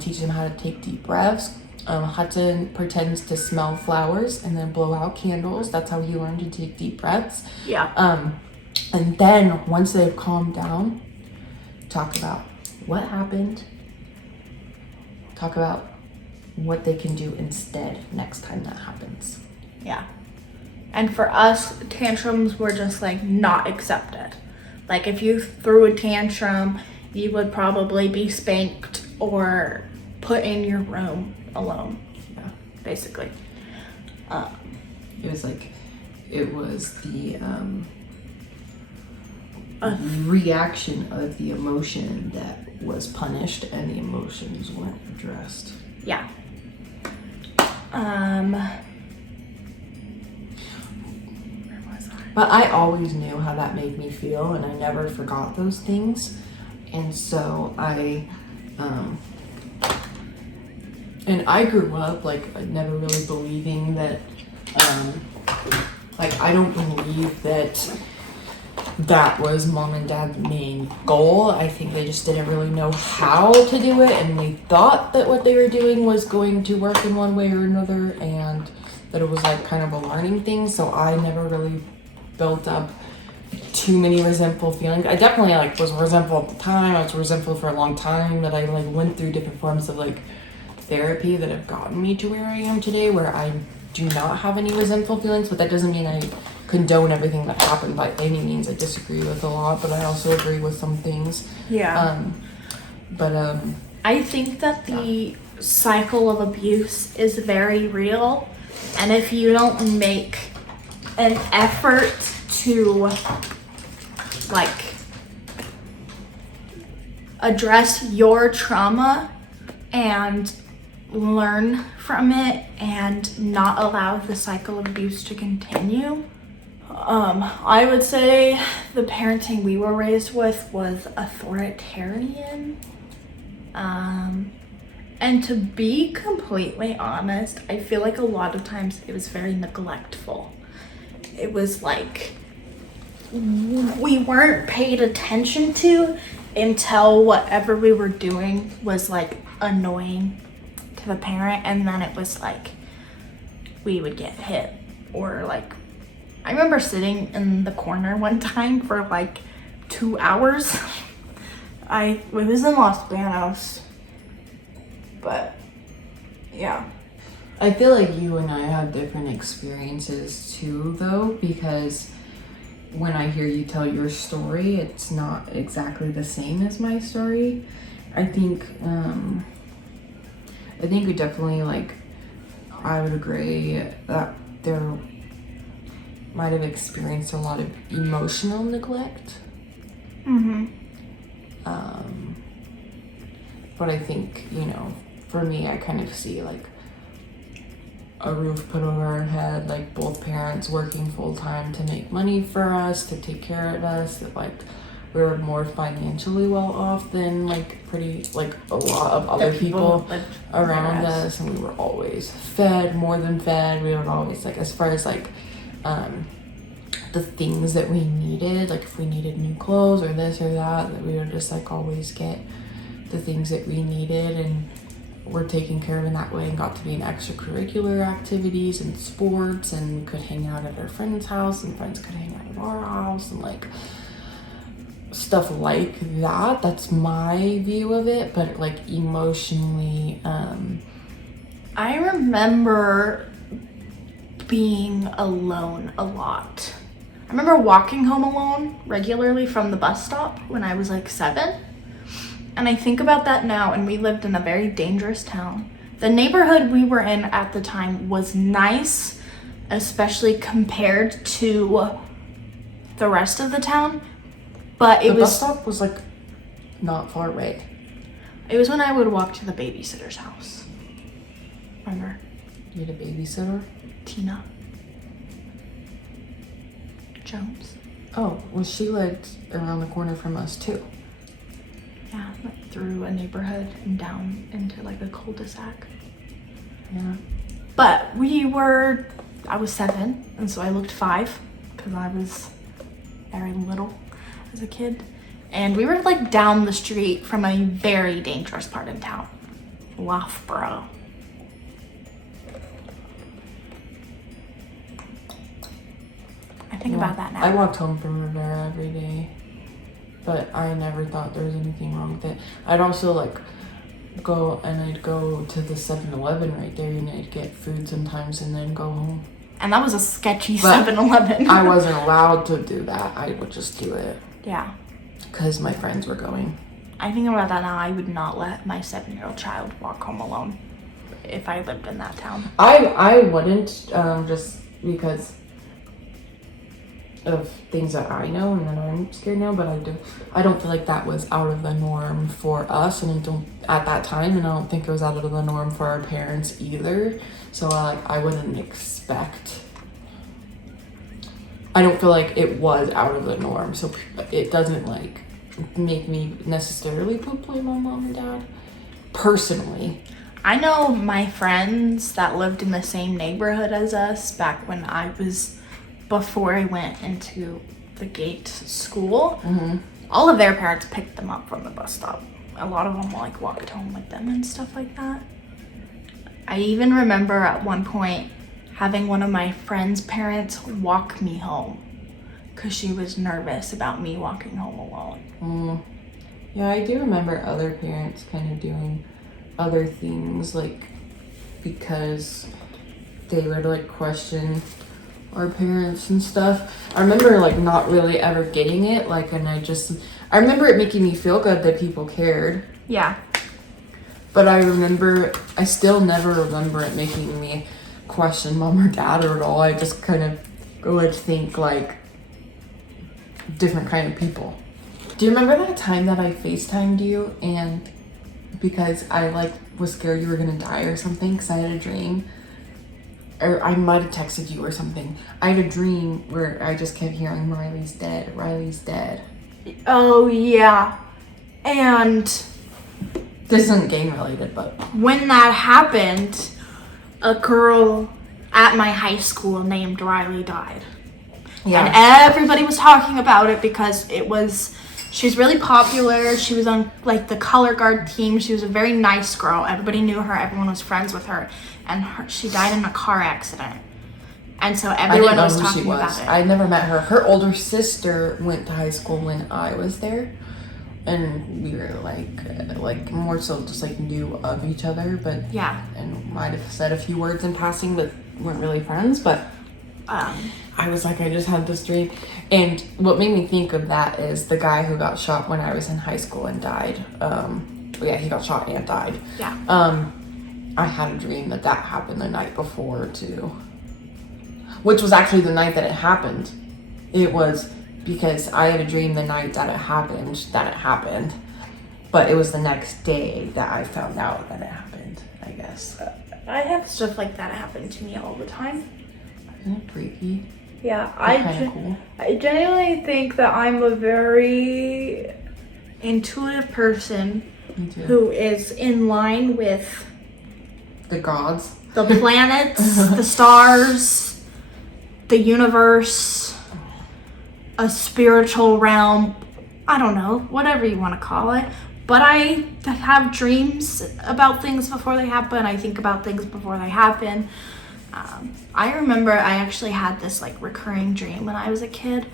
Teach them how to take deep breaths. Hudson pretends to smell flowers and then blow out candles. That's how he learned to take deep breaths. Yeah. And then once they've calmed down, talk about what happened. Talk about what they can do instead next time that happens. Yeah. And for us, tantrums were just, like, not accepted. Like, if you threw a tantrum, you would probably be spanked or put in your room alone. Yeah. Basically. It was the reaction of the emotion that was punished, and the emotions weren't addressed. Yeah. But I always knew how that made me feel, and I never forgot those things. And so I grew up, like, never really believing that, like, I don't believe that that was Mom and Dad's main goal. I think they just didn't really know how to do it, and they thought that what they were doing was going to work in one way or another, and that it was, like, kind of a learning thing. So I never really built up too many resentful feelings. I definitely, like, was resentful at the time. I was resentful for a long time, that I, like, went through different forms of, like, therapy that have gotten me to where I am today, where I do not have any resentful feelings. But that doesn't mean I condone everything that happened by any means. I disagree with a lot, but I also agree with some things. Yeah. I think that the cycle of abuse is very real, and if you don't make an effort to, like, address your trauma and learn from it and not allow the cycle of abuse to continue, I would say the parenting we were raised with was authoritarian. And to be completely honest, I feel like a lot of times it was very neglectful. It was like, we weren't paid attention to until whatever we were doing was like annoying to the parent, and then it was like we would get hit. Or like I remember sitting in the corner one time for like 2 hours. It was in Los Banos, but yeah. I feel like you and I have different experiences too, though, because when I hear you tell your story, it's not exactly the same as my story. I think we definitely, like, I would agree that there might have experienced a lot of emotional neglect. Mm-hmm. But I think, for me, I kind of see, like, a roof put over our head, like both parents working full-time to make money for us, to take care of us, that like we were more financially well off than like a lot of other people around us, and we were always fed, more than fed. We were always, like, as far as like the things that we needed, like if we needed new clothes or this or that we would just like always get the things that we needed, and we're taken care of in that way, and got to be in extracurricular activities and sports, and could hang out at our friend's house, and friends could hang out at our house, and like stuff like that. That's my view of it. But like emotionally, I remember being alone a lot. I remember walking home alone regularly from the bus stop when I was like 7. And I think about that now, and we lived in a very dangerous town. The neighborhood we were in at the time was nice, especially compared to the rest of the town. But the bus stop was like not far away. It was when I would walk to the babysitter's house. Remember? You had a babysitter? Tina Jones. Oh, well, she lived around the corner from us too. Yeah, like through a neighborhood and down into like a cul-de-sac. Yeah. But I was 7, and so I looked 5 because I was very little as a kid. And we were like down the street from a very dangerous part in town, Loughborough. I think about that now. I walked home from Rivera every day, but I never thought there was anything wrong with it. I'd also like go to the 7-Eleven right there, and I'd get food sometimes and then go home. And that was a sketchy 7-Eleven. I wasn't allowed to do that. I would just do it. Yeah. Because my friends were going. I think about that now. I would not let my 7-year-old child walk home alone if I lived in that town. I wouldn't, just because of things that I know and that I'm scared now, but I don't feel like that was out of the norm for us, and at that time, and I don't think it was out of the norm for our parents either. So I wouldn't expect. I don't feel like it was out of the norm, so it doesn't like make me necessarily poo-poo my mom and dad personally. I know my friends that lived in the same neighborhood as us back when before I went into the gate school. Mm-hmm. All of their parents picked them up from the bus stop. A lot of them like walked home with them and stuff like that. I even remember at one point having one of my friend's parents walk me home because she was nervous about me walking home alone. Yeah, I do remember other parents kind of doing other things, like because they would like question our parents and stuff. I remember like not really ever getting it, like, and I remember it making me feel good that people cared. Yeah. But I still never remember it making me question mom or dad or at all. I just kind of would think like different kind of people. Do you remember that time that I FaceTimed you, and because I like was scared you were gonna die or something, because I had a dream, or I might have texted you or something. I had a dream where I just kept hearing Riley's dead, Riley's dead. Oh yeah. And this isn't gang related, but when that happened, a girl at my high school named Riley died. Yeah. And everybody was talking about it because she's really popular. She was on like the color guard team. She was a very nice girl. Everybody knew her. Everyone was friends with her. And she died in a car accident. And so everyone was talking about it. I never met her. Her older sister went to high school when I was there. And we were like more so just like knew of each other, but yeah, and might have said a few words in passing, but weren't really friends. But I was like, I just had this dream, and what made me think of that is the guy who got shot when I was in high school and died. Yeah, he got shot and died. Yeah. I had a dream that happened the night before too, which was actually the night that it happened. It was. Because I had a dream the night that it happened, but it was the next day that I found out that it happened, I guess. I have stuff like that happen to me all the time. Isn't it freaky? Yeah, Cool. I genuinely think that I'm a very intuitive person who is in line with the gods, the planets, the stars, the universe, a spiritual realm, I don't know, whatever you want to call it. But I have dreams about things before they happen. I think about things before they happen. I remember I actually had this like recurring dream when I was a kid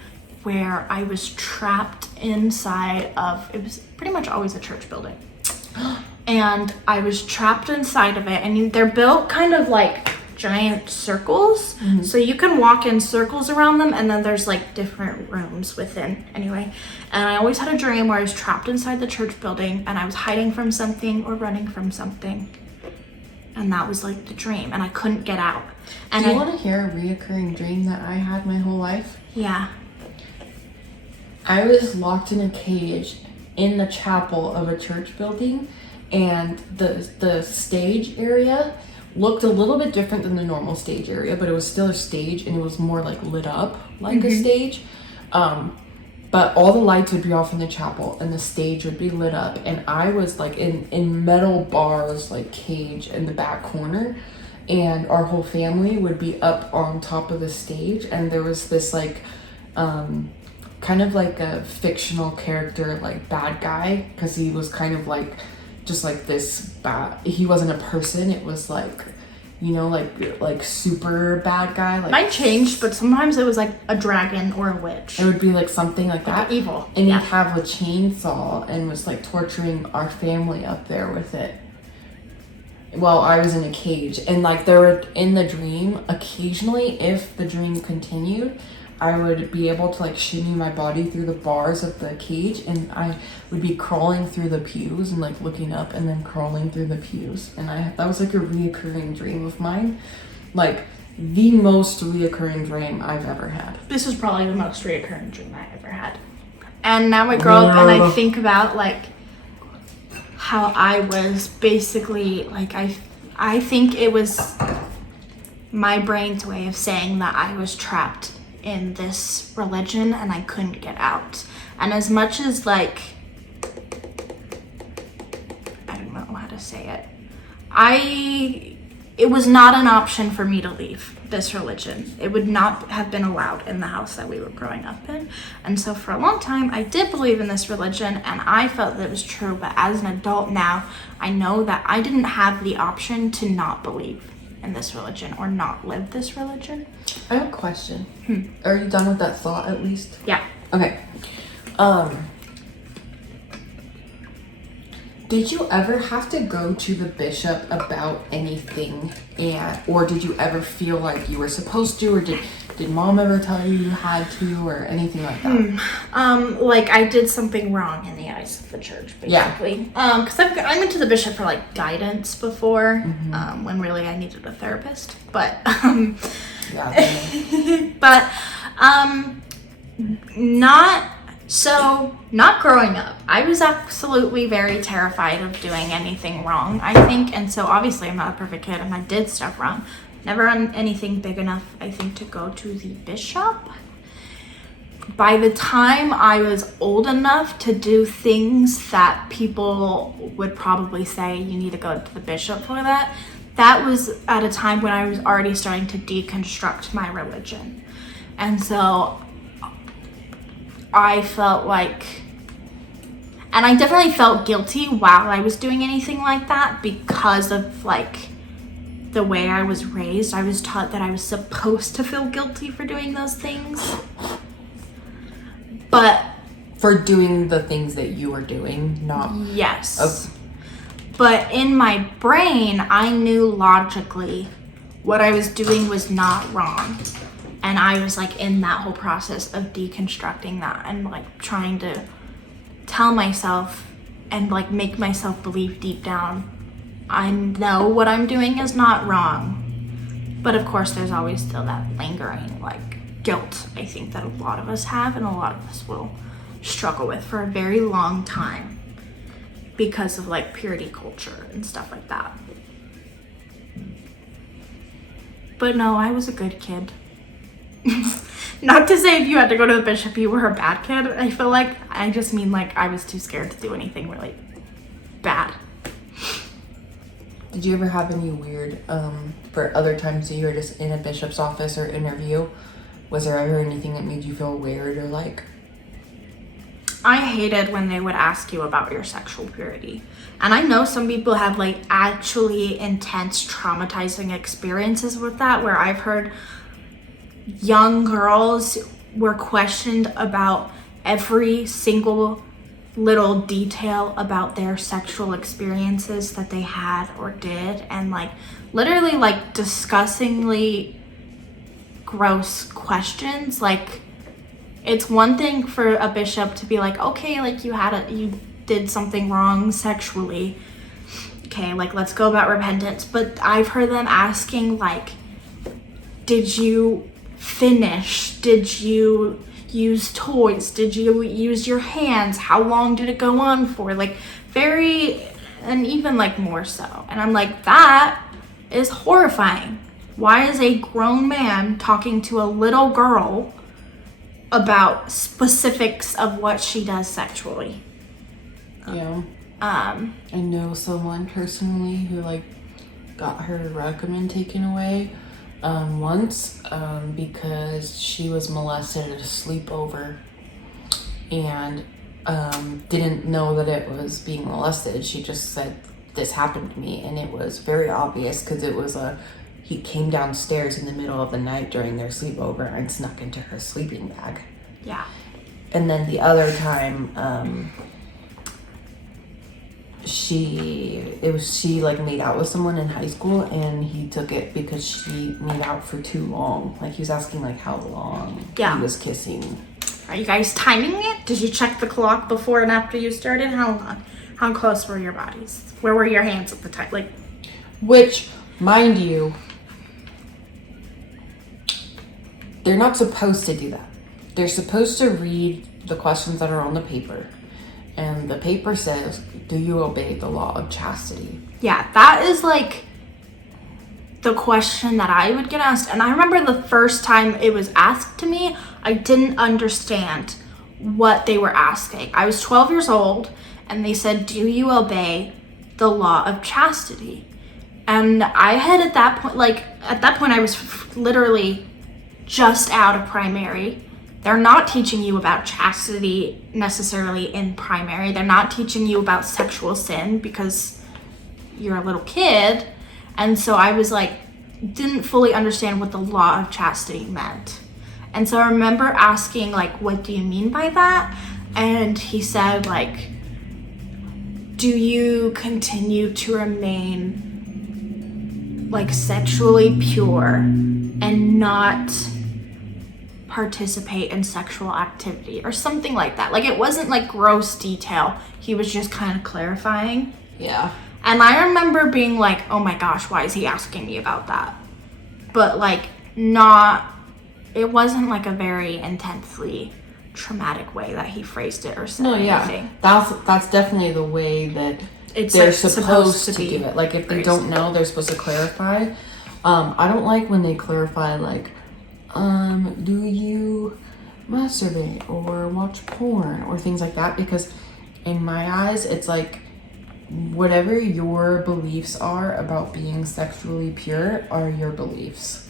where I was trapped inside of, it was pretty much always a church building. And I was trapped inside of it, and they're built kind of like giant circles, so you can walk in circles around them, and then there's like different rooms within anyway. And I always had a dream where I was trapped inside the church building and I was hiding from something or running from something, and that was like the dream, and I couldn't get out. And do you want to hear a reoccurring dream that I had my whole life? Yeah. I was locked in a cage in the chapel of a church building, and the stage area looked a little bit different than the normal stage area, but it was still a stage, and it was more like lit up like a stage. But all the lights would be off in the chapel, and the stage would be lit up, and I was like in metal bars, like cage in the back corner, and our whole family would be up on top of the stage, and there was this like kind of like a fictional character, like bad guy, because he was kind of like just like this bad, he wasn't a person, it was like, you know, like super bad guy. Like mine changed, but sometimes it was like a dragon or a witch. It would be like something like that. Evil. And he'd have a chainsaw and was like torturing our family up there with it. Well, I was in a cage, and like there were, in the dream, occasionally, if the dream continued, I would be able to like shimmy my body through the bars of the cage, and I would be crawling through the pews and like looking up and then crawling through the pews. And that was like a reoccurring dream of mine. Like the most reoccurring dream I've ever had. This is probably the most reoccurring dream I ever had. And now I grow up and I think about like how I was basically like, I think it was my brain's way of saying that I was trapped in this religion and I couldn't get out. And as much as like, I don't know how to say it, it was not an option for me to leave this religion. It would not have been allowed in the house that we were growing up in. And so for a long time, I did believe in this religion and I felt that it was true. But as an adult now, I know that I didn't have the option to not believe in this religion or not live this religion. I have a question. Are you done with that thought at least? Yeah. Okay. Did you ever have to go to the bishop about anything, or did you ever feel like you were supposed to, or did mom ever tell you had to, or anything like that? Like I did something wrong in the eyes of the church, basically. Because I went to the bishop for like guidance before, when really I needed a therapist. But not growing up. I was absolutely very terrified of doing anything wrong, I think. And so obviously I'm not a perfect kid and I did stuff wrong. Never done anything big enough, I think, to go to the bishop. By the time I was old enough to do things that people would probably say you need to go to the bishop for that was at a time when I was already starting to deconstruct my religion. And so I felt like, and I definitely felt guilty while I was doing anything like that because of like the way I was raised. I was taught that I was supposed to feel guilty for doing those things. But for doing the things that you were doing, not... Yes. Okay. But in my brain, I knew logically what I was doing was not wrong. And I was like in that whole process of deconstructing that and like trying to tell myself and like make myself believe deep down, I know what I'm doing is not wrong. But of course, there's always still that lingering like guilt, I think, that a lot of us have and a lot of us will struggle with for a very long time because of like purity culture and stuff like that. But no, I was a good kid. Not to say if you had to go to the bishop you were a bad kid. I feel like I just mean like I was too scared to do anything really bad. Did you ever have any weird, for other times that you were just in a bishop's office or interview, was there ever anything that made you feel weird or like... I hated when they would ask you about your sexual purity. And I know some people have like actually intense traumatizing experiences with that, where I've heard young girls were questioned about every single little detail about their sexual experiences that they had or did, and like literally like disgustingly gross questions. Like, it's one thing for a bishop to be like, okay, like you did something wrong sexually, okay, like let's go about repentance. But I've heard them asking like, did you finish? Did you use toys? Did you use your hands? How long did it go on for? Like very, and even like more so. And I'm like, that is horrifying. Why is a grown man talking to a little girl about specifics of what she does sexually? Yeah. I know someone personally who like got her recommend taken away once because she was molested at a sleepover and didn't know that it was being molested. She just said, this happened to me, and it was very obvious because it was he came downstairs in the middle of the night during their sleepover and snuck into her sleeping bag. Yeah. And then the other time, she like made out with someone in high school, and he took it because she made out for too long. Like, he was asking like how long he was kissing. Are you guys timing it? Did you check the clock before and after you started? How long? How close were your bodies? Where were your hands at the time? Like, which, mind you, they're not supposed to do that. They're supposed to read the questions that are on the paper. And the paper says, do you obey the law of chastity? Yeah, that is like the question that I would get asked. And I remember the first time it was asked to me, I didn't understand what they were asking. I was 12 years old, and they said, do you obey the law of chastity? And I had at that point I was literally just out of primary. They're not teaching you about chastity necessarily in primary. They're not teaching you about sexual sin because you're a little kid. And so I was like, didn't fully understand what the law of chastity meant. And so I remember asking like, what do you mean by that? And he said like, do you continue to remain like sexually pure and not participate in sexual activity or something like that? Like, it wasn't like gross detail. He was just kind of clarifying. Yeah. And I remember being like, oh my gosh, why is he asking me about that? But like, it wasn't like a very intensely traumatic way that he phrased it or said anything. That's definitely the way that they're like supposed to do it. Like, if they don't know, they're supposed to clarify. I don't like when they clarify like, do you masturbate or watch porn or things like that? Because in my eyes, it's like, whatever your beliefs are about being sexually pure are your beliefs.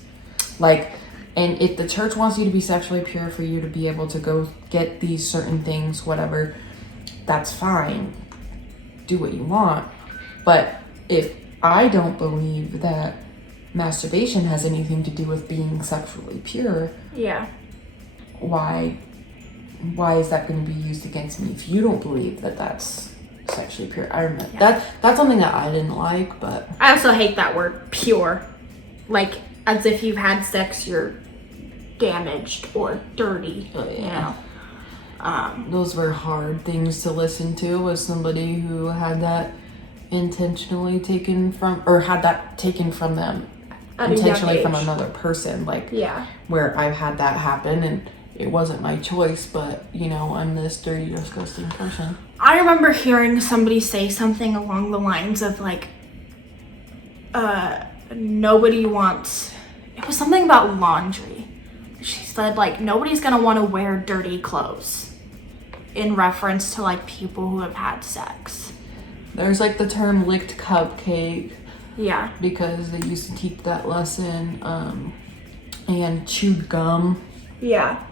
Like, And if the church wants you to be sexually pure for you to be able to go get these certain things, whatever, that's fine. Do what you want. But if I don't believe that masturbation has anything to do with being sexually pure, yeah, why is that going to be used against me if you don't believe that that's sexually pure? I don't know. Yeah. That's something that I didn't like, but I also hate that word, pure. Like, as if you've had sex, you're damaged or dirty, you know. Those were hard things to listen to as somebody who had that intentionally taken from, or had that taken from them intentionally from another person. Like, yeah, where I've had that happen and it wasn't my choice, but you know, I'm this dirty, disgusting person. I remember hearing somebody say something along the lines of like, nobody wants, it was something about laundry. She said like, nobody's gonna want to wear dirty clothes, in reference to like people who have had sex. There's like the term licked cupcake. Yeah. Because they used to teach that lesson, and chewed gum. Yeah.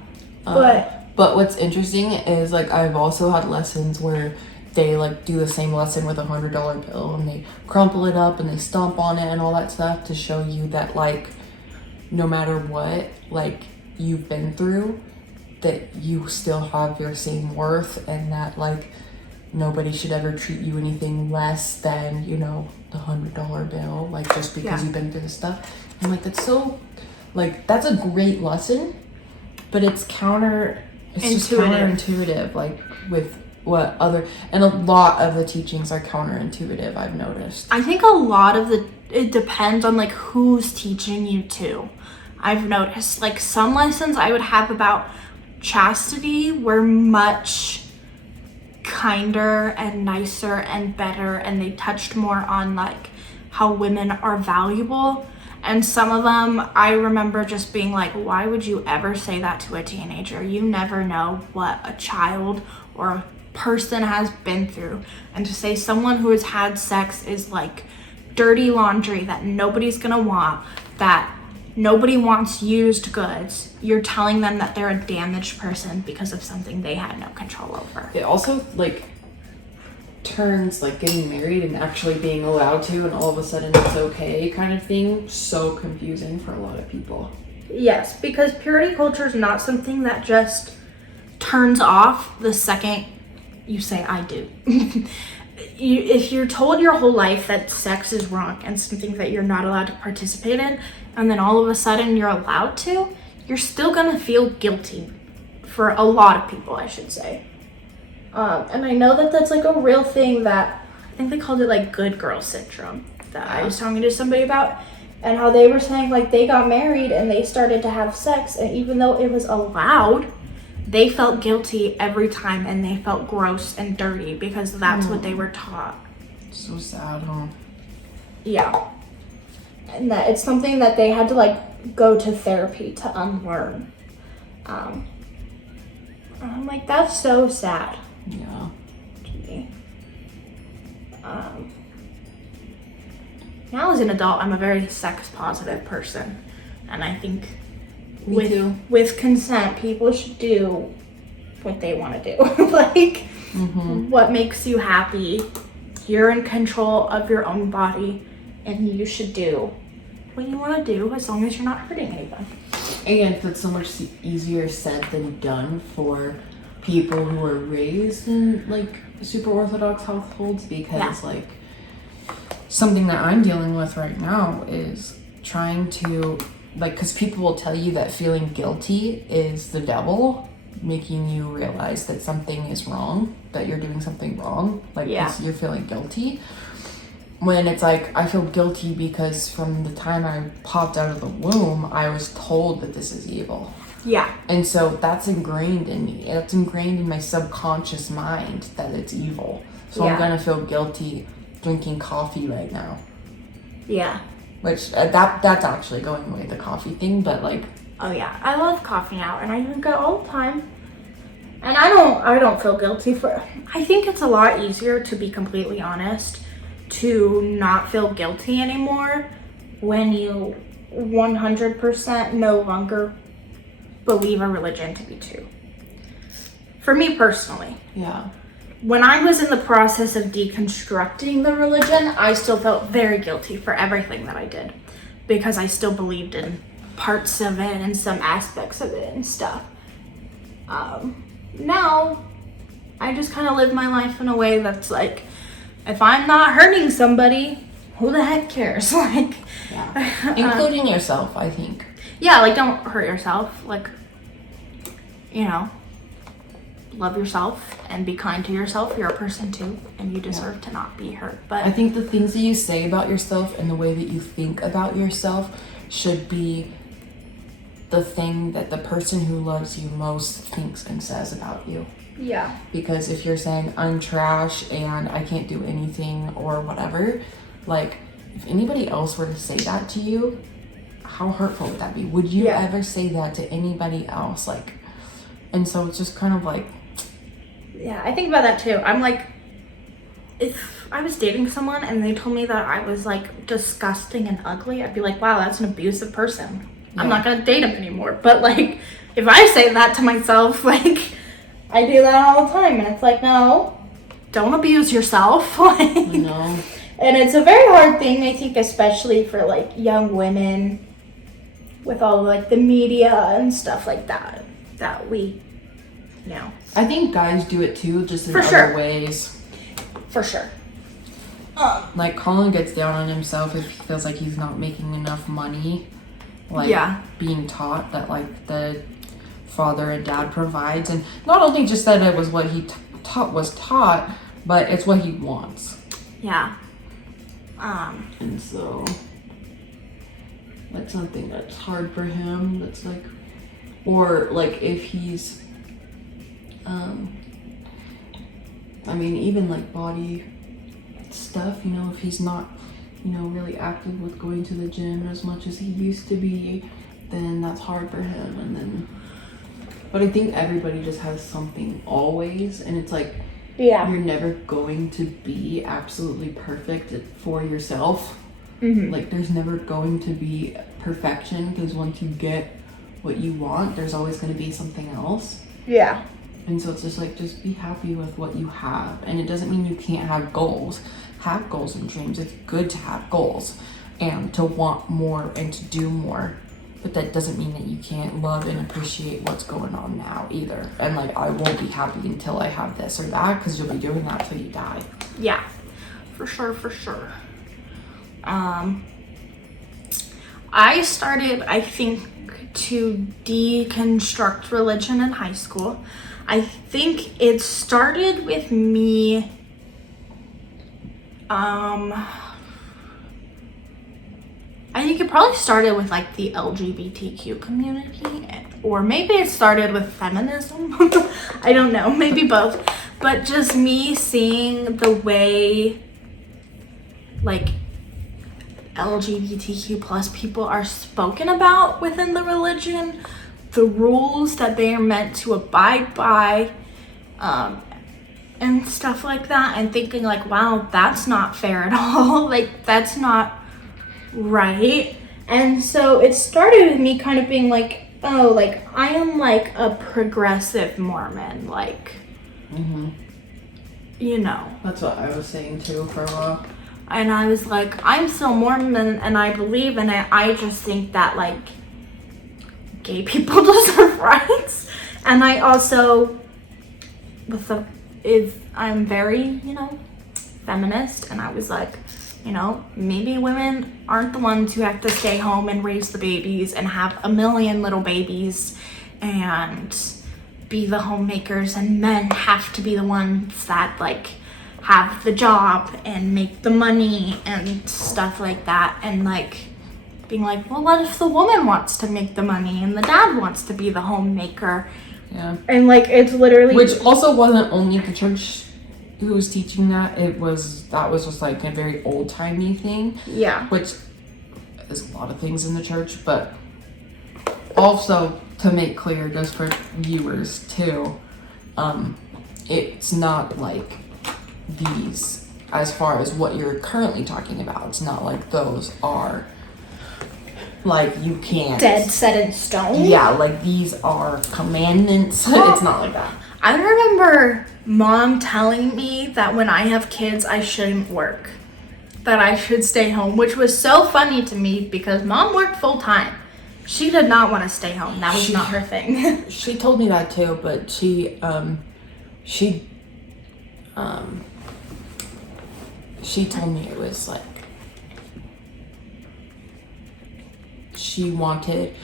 But what's interesting is like I've also had lessons where they like do the same lesson with $100 bill and they crumple it up and they stomp on it and all that stuff to show you that like no matter what like you've been through, that you still have your same worth, and that like nobody should ever treat you anything less than, you know, the $100 bill, like just because you've been through this stuff. I'm like, that's so like that's a great lesson, but it's just counterintuitive, like with what other, and a lot of the teachings are counterintuitive, I've noticed. I think a lot of it depends on like who's teaching you too. I've noticed like some lessons I would have about chastity were much kinder and nicer and better, and they touched more on like how women are valuable. And some of them I remember just being like, why would you ever say that to a teenager? You never know what a child or a person has been through. And to say someone who has had sex is like dirty laundry that nobody's gonna want, that nobody wants used goods, you're telling them that they're a damaged person because of something they had no control over. It also like turns like getting married and actually being allowed to and all of a sudden it's okay kind of thing so confusing for a lot of people. Yes, because purity culture is not something that just turns off the second you say I do. If you're told your whole life that sex is wrong and something that you're not allowed to participate in, and then all of a sudden you're allowed to, you're still gonna feel guilty for a lot of people, I should say. And I know that that's like a real thing that, I think they called it like good girl syndrome, that I was talking to somebody about, and how they were saying like they got married and they started to have sex, and even though it was allowed, they felt guilty every time and they felt gross and dirty because that's what they were taught. So sad, huh? Yeah. And that it's something that they had to like go to therapy to unlearn. And I'm like, that's so sad. Yeah. To me. Now as an adult, I'm a very sex positive person, and I think with consent, people should do what they want to do. Like, what makes you happy. You're in control of your own body, and you should do what you want to do as long as you're not hurting anyone. And that's so much easier said than done for people who are raised in like super orthodox households, because like something that I'm dealing with right now is trying to like, because people will tell you that feeling guilty is the devil making you realize that something is wrong, that you're doing something wrong, like you're feeling guilty, when it's like I feel guilty because from the time I popped out of the womb I was told that this is evil. Yeah. And so that's ingrained in me. It's ingrained in my subconscious mind that it's evil. So I'm gonna feel guilty drinking coffee right now. Yeah. Which that's actually going away, the coffee thing, but like. Oh yeah, I love coffee now, and I drink it all the time. And I don't feel guilty for. I think it's a lot easier, to be completely honest, to not feel guilty anymore when you 100% no longer believe a religion to be true. For me personally. Yeah. When I was in the process of deconstructing the religion, I still felt very guilty for everything that I did because I still believed in parts of it and some aspects of it and stuff. Now, I just kind of live my life in a way that's like, if I'm not hurting somebody, who the heck cares? Like, yeah. Including yourself, I think. Yeah, like, don't hurt yourself. Like, you know, love yourself and be kind to yourself. You're a person too, and you deserve to not be hurt. But I think the things that you say about yourself and the way that you think about yourself should be the thing that the person who loves you most thinks and says about you. Yeah. Because if you're saying I'm trash and I can't do anything or whatever, like, if anybody else were to say that to you, how hurtful would that be? Would you ever say that to anybody else? Like, and so it's just kind of like, yeah, I think about that too. I'm like, if I was dating someone and they told me that I was like disgusting and ugly, I'd be like, wow, that's an abusive person. Yeah. I'm not gonna date him anymore. But like, if I say that to myself, like, I do that all the time, and it's like, no, don't abuse yourself. Like, no. And it's a very hard thing, I think, especially for like young women with all like the media and stuff like that we, you know. I think guys do it too, just in other ways. For sure. Like, Colin gets down on himself if he feels like he's not making enough money. Like, being taught that, like, the father and dad provides. And not only just that it was what he was taught, but it's what he wants. Yeah. And so that's something that's hard for him. That's like, or like if he's, I mean, even like body stuff, you know, if he's not, you know, really active with going to the gym as much as he used to be, then that's hard for him. And then, but I think everybody just has something always, and it's like, you're never going to be absolutely perfect for yourself. Mm-hmm. Like, there's never going to be perfection, because once you get what you want, there's always going to be something else. Yeah. And so it's just like, just be happy with what you have. And it doesn't mean you can't have goals. Have goals and dreams. It's good to have goals and to want more and to do more. But that doesn't mean that you can't love and appreciate what's going on now either. And like, I won't be happy until I have this or that, because you'll be doing that till you die. Yeah, for sure, for sure. I started, I think, to deconstruct religion in high school. I think it started with me, I think it probably started with like the LGBTQ community, or maybe it started with feminism. I don't know, maybe both. But just me seeing the way like LGBTQ plus people are spoken about within the religion, the rules that they are meant to abide by, and stuff like that, and thinking like, wow, that's not fair at all. Like, that's not right. And so it started with me kind of being like, oh, like, I am like a progressive Mormon, like, you know. That's what I was saying too for a while. And I was like, I'm still Mormon and I believe in it. I just think that like gay people deserve rights. And I also, I'm very, you know, feminist, and I was like, you know, maybe women aren't the ones who have to stay home and raise the babies and have a million little babies and be the homemakers, and men have to be the ones that like have the job and make the money and stuff like that. And like being like, well, what if the woman wants to make the money and the dad wants to be the homemaker? Yeah. And like, it's literally, which also wasn't only the church who was teaching that. That was just like a very old-timey thing. Yeah. Which is a lot of things in the church, but also to make clear, just for viewers too, it's not like these, as far as what you're currently talking about, it's not like those are like you can't. Dead set in stone? Yeah, like these are commandments. It's not like that. I remember Mom telling me that when I have kids, I shouldn't work. That I should stay home, which was so funny to me because Mom worked full time. She did not want to stay home. That was not her thing. She told me that too, but she told me it was like she wanted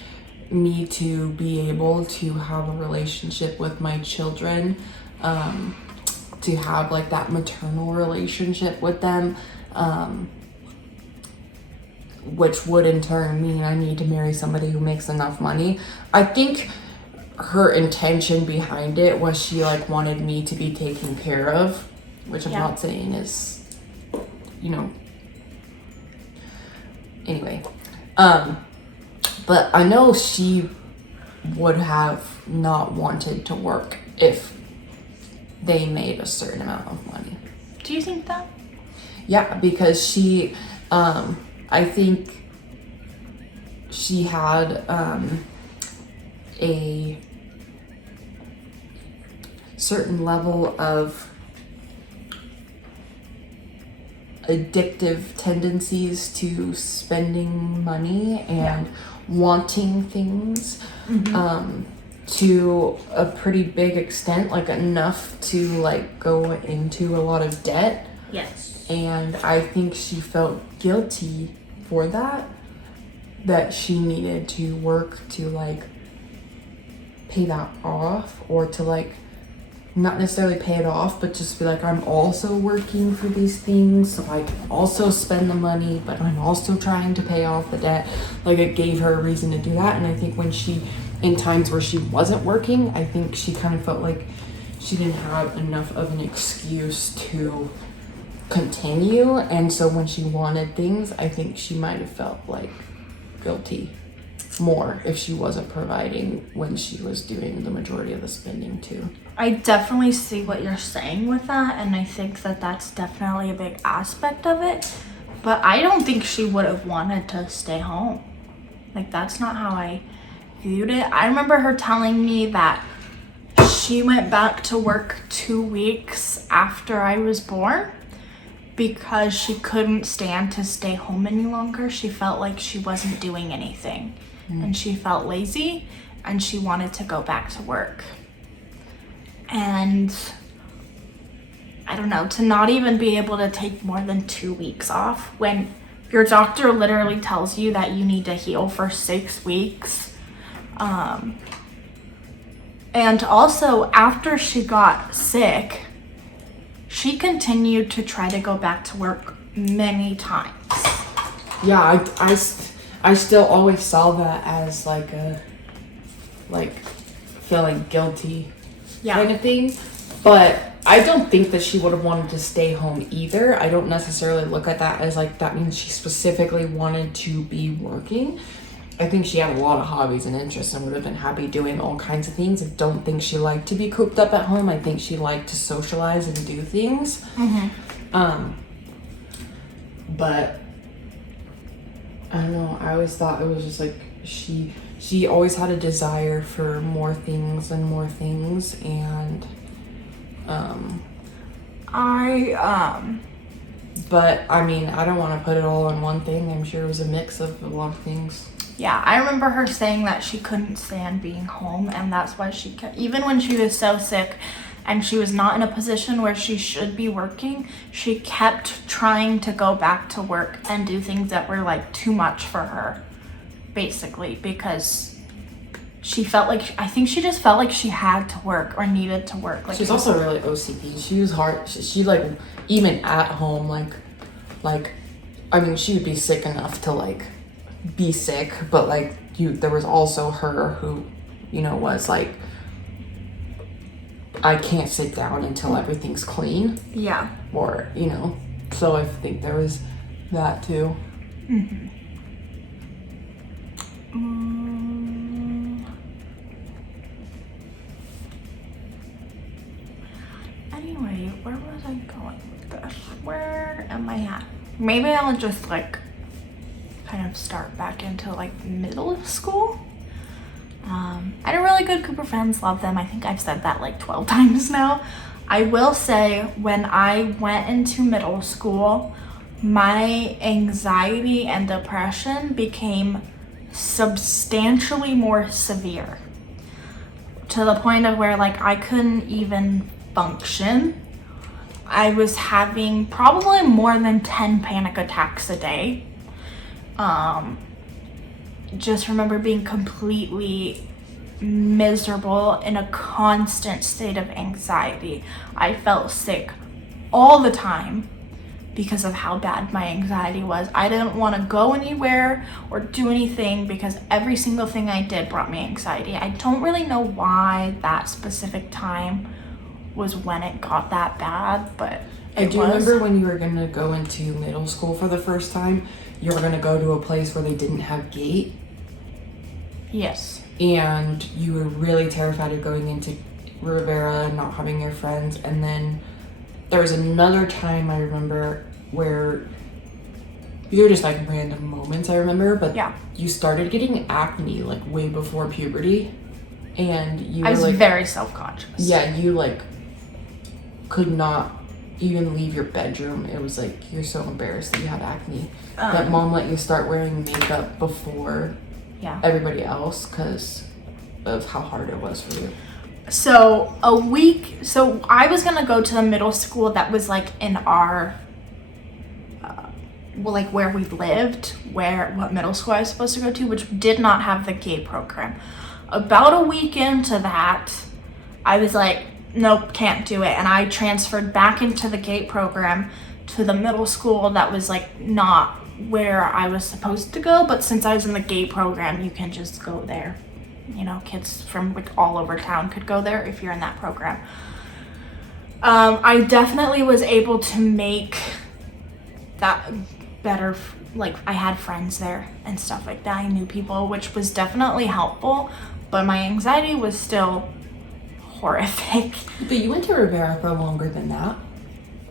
me to be able to have a relationship with my children, to have like that maternal relationship with them, which would in turn mean I need to marry somebody who makes enough money. I think her intention behind it was she like wanted me to be taken care of, which I'm not saying is, you know, anyway. But I know she would have not wanted to work if they made a certain amount of money. Do you think that? Yeah, because she, I think she had a certain level of addictive tendencies to spending money and wanting things, to a pretty big extent, like enough to like go into a lot of debt. Yes. And I think she felt guilty for that she needed to work to like pay that off, or to like not necessarily pay it off, but just be like, I'm also working for these things, so I can also spend the money, but I'm also trying to pay off the debt. Like it gave her a reason to do that. And I think when she, in times where she wasn't working, I think she kind of felt like she didn't have enough of an excuse to continue. And so when she wanted things, I think she might have felt like guilty more if she wasn't providing when she was doing the majority of the spending too. I definitely see what you're saying with that, and I think that that's definitely a big aspect of it, but I don't think she would have wanted to stay home. Like, that's not how I viewed it. I remember her telling me that she went back to work 2 weeks after I was born because she couldn't stand to stay home any longer. She felt like she wasn't doing anything, and she felt lazy, and she wanted to go back to work. And I don't know, to not even be able to take more than 2 weeks off when your doctor literally tells you that you need to heal for 6 weeks. And also, after she got sick, she continued to try to go back to work many times. Yeah, I still always saw that as like a, like, feeling guilty kind of thing. But I don't think that she would have wanted to stay home either. I don't necessarily look at that as like that means she specifically wanted to be working. I think she had a lot of hobbies and interests and would have been happy doing all kinds of things. I don't think she liked to be cooped up at home. I think she liked to socialize and do things. But I don't know, I always thought it was just like she always had a desire for more things and more things, and but I mean, I don't want to put it all on one thing. I'm sure it was a mix of a lot of things. Yeah, I remember her saying that she couldn't stand being home, and that's why she kept, even when she was so sick and she was not in a position where she should be working, she kept trying to go back to work and do things that were like too much for her, basically, because she felt like, I think she just felt like she had to work or needed to work. Like, she's also really OCD. She was hard. She like, even at home, like, I mean, she would be sick enough to like be sick, but like there was also her who, you know, was like, I can't sit down until everything's clean. Yeah. Or, you know, so I think there was that too. Anyway, where was I going with this? Where am I at? Maybe I'll just like kind of start back into like middle school. I had a really good group of friends, love them. I think I've said that like 12 times now. I will say when I went into middle school, my anxiety and depression became substantially more severe, to the point of where like I couldn't even function. I was having probably more than 10 panic attacks a day. Just remember being completely miserable, in a constant state of anxiety. I felt sick all the time because of how bad my anxiety was. I didn't want to go anywhere or do anything because every single thing I did brought me anxiety. I don't really know why that specific time was when it got that bad, but I do remember when you were going to go into middle school for the first time, you were going to go to a place where they didn't have gate. Yes. And you were really terrified of going into Rivera and not having your friends. And then there was another time I remember where these are just like random moments I remember, but yeah, you started getting acne like way before puberty. And you were I was like very self-conscious. Yeah, you like could not even leave your bedroom. It was like you're so embarrassed that you had acne. But mom let you start wearing makeup before everybody else because of how hard it was for you. So I was gonna go to the middle school that was like in our like where we lived, what middle school I was supposed to go to, which did not have the gay program. About a week into that, I was like, nope, can't do it. And I transferred back into the GATE program to the middle school that was like not where I was supposed to go. But since I was in the GATE program, you can just go there. You know, kids from like all over town could go there if you're in that program. I definitely was able to make that better. Like I had friends there and stuff like that. I knew people, which was definitely helpful. But my anxiety was still horrific. But you went to Rivera for longer than that?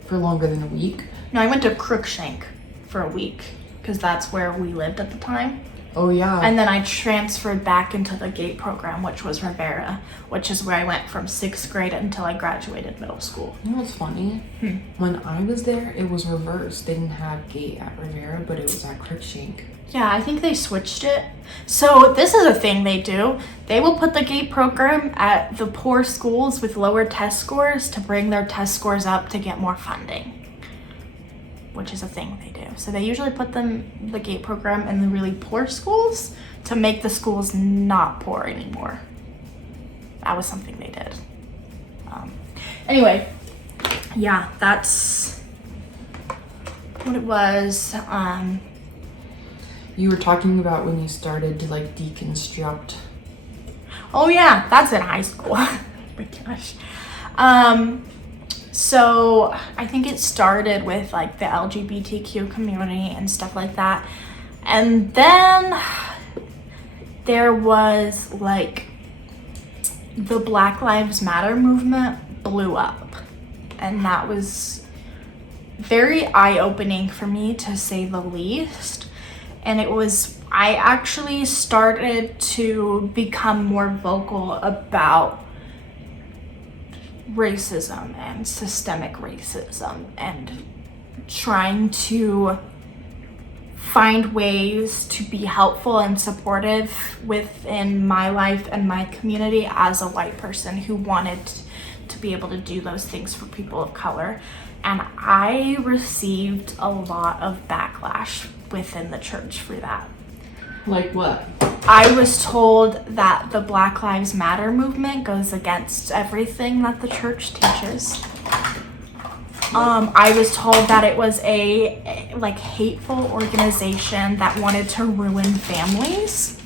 For longer than a week? No, I went to Crookshank for a week because that's where we lived at the time. Oh, yeah. And then I transferred back into the GATE program, which was Rivera, which is where I went from 6th grade until I graduated middle school. You know what's funny? When I was there, it was reversed. They didn't have GATE at Rivera, but it was at Crookshank. Yeah, I think they switched it. So this is a thing they do. They will put the GATE program at the poor schools with lower test scores to bring their test scores up to get more funding, which is a thing they do. So they usually put the GATE program in the really poor schools to make the schools not poor anymore. That was something they did. Anyway, yeah, that's what it was. You were talking about when you started to like deconstruct. Oh yeah, that's in high school. Oh my gosh. So I think it started with like the LGBTQ community and stuff like that. And then there was like the Black Lives Matter movement blew up. And that was very eye-opening for me, to say the least. And I actually started to become more vocal about racism and systemic racism and trying to find ways to be helpful and supportive within my life and my community as a white person who wanted to be able to do those things for people of color. And I received a lot of backlash within the church for that. Like what? I was told that the Black Lives Matter movement goes against everything that the church teaches. I was told that it was a like hateful organization that wanted to ruin families.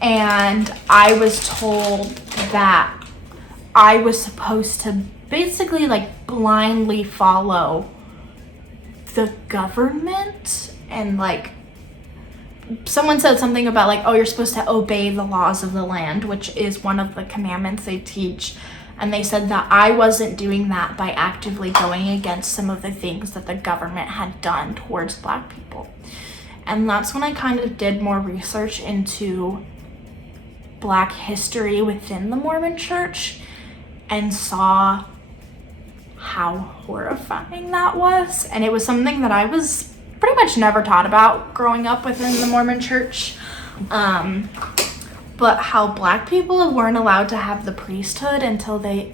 And I was told that I was supposed to basically like blindly follow the government, and like someone said something about like, oh, you're supposed to obey the laws of the land, which is one of the commandments they teach. And they said that I wasn't doing that by actively going against some of the things that the government had done towards Black people. And that's when I kind of did more research into Black history within the Mormon church and saw how horrifying that was. And it was something that I was pretty much never taught about growing up within the Mormon church. But how Black people weren't allowed to have the priesthood until the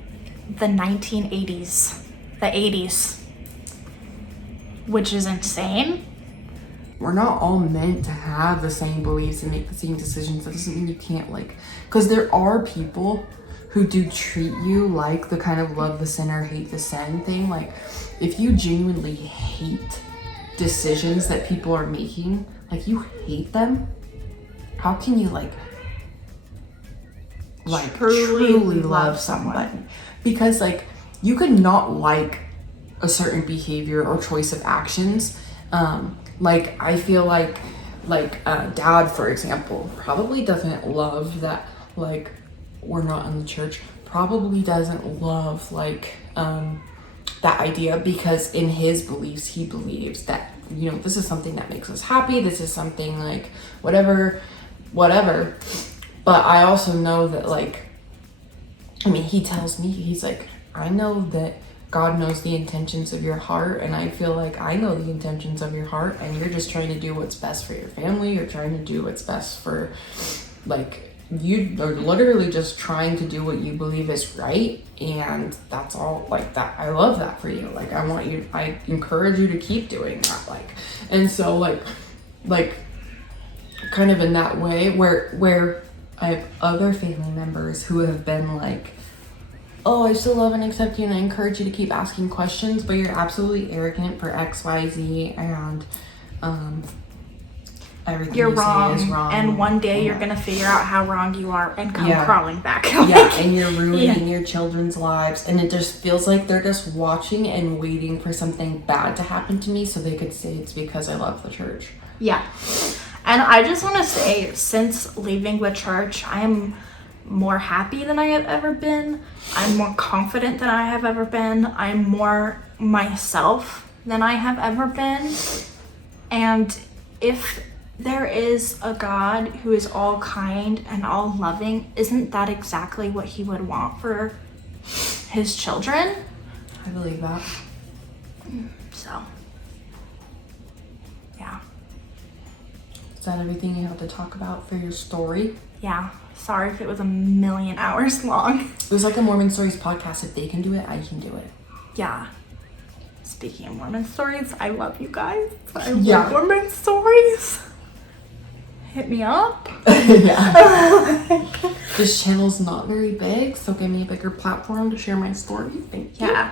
1980s, the 80s, which is insane. We're not all meant to have the same beliefs and make the same decisions. That doesn't mean you can't, like, because there are people who do treat you like the kind of love the sinner, hate the sin thing. Like, if you genuinely hate decisions that people are making, like, you hate them, how can you, like truly love somebody? Because, like, you could not like a certain behavior or choice of actions. Like, I feel like Dad, for example, probably doesn't love that, like, we're not in the church, probably doesn't love, like, that idea, because in his beliefs, he believes that, you know, this is something that makes us happy, this is something, like, whatever. But I also know that, like, I mean, he tells me, he's like, I know that God knows the intentions of your heart, and I feel like I know the intentions of your heart, and you're just trying to do what's best for your family. You're trying to do what's best for, like, you are literally just trying to do what you believe is right, and that's all. Like, that, I love that for you. Like, I encourage you to keep doing that. Like, and so, like kind of in that way, where I have other family members who have been like, oh, I still love and accept you, and I encourage you to keep asking questions, but you're absolutely arrogant for X, Y, Z, and everything You're you wrong, say is wrong. and one day you're gonna figure out how wrong you are and come crawling back. Yeah, and you're ruining your children's lives, and it just feels like they're just watching and waiting for something bad to happen to me so they could say it's because I love the church. Yeah. And I just want to say, since leaving the church, I am more happy than I have ever been. I'm more confident than I have ever been. I'm more myself than I have ever been. And if there is a God who is all kind and all loving, isn't that exactly what he would want for his children? I believe that. So, yeah. Is that everything you have to talk about for your story? Yeah. Sorry if it was a million hours long. It was like a Mormon Stories podcast. If they can do it, I can do it. Yeah. Speaking of Mormon stories, I love you guys. I love Mormon stories. Hit me up. Yeah. This channel's not very big, so give me a bigger platform to share my story. Thank you. Yeah.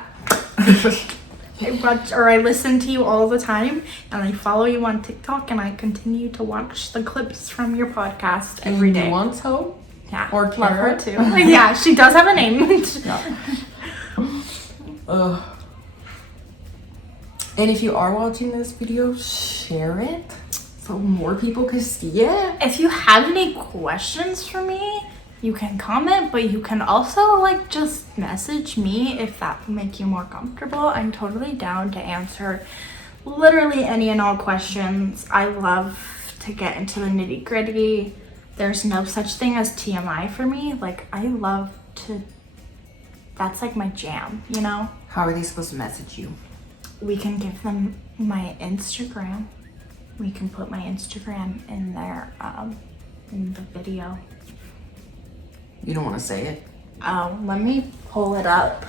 I listen to you all the time, and I follow you on TikTok, and I continue to watch the clips from your podcast every day. Once Hope? Yeah. Or love her Kara? too. Yeah, she does have a name. Yeah. And if you are watching this video, share it so more people can see it. If you have any questions for me, you can comment, but you can also, like, just message me if that will make you more comfortable. I'm totally down to answer literally any and all questions. I love to get into the nitty-gritty. There's no such thing as TMI for me. Like, I love to, that's like my jam, you know? How are they supposed to message you? We can give them my Instagram. We can put my Instagram in there, in the video. You don't want to say it? Oh, let me pull it up.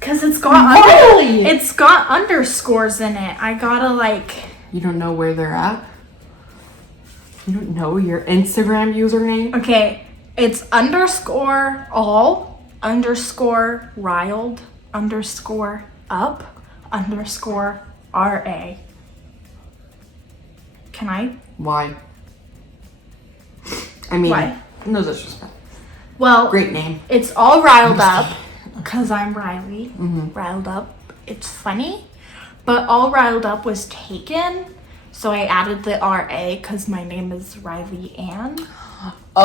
Cause it's got underscores in it. I gotta, like. You don't know where they're at? You don't know your Instagram username? Okay, it's _ all _ riled _ up _ RA. Can I? Why? I mean, Why? No disrespect. Well, Great name. It's all riled up because I'm Riley. Mm-hmm. Riled up. It's funny. But all riled up was taken. So I added the RA because my name is Riley Ann. Oh.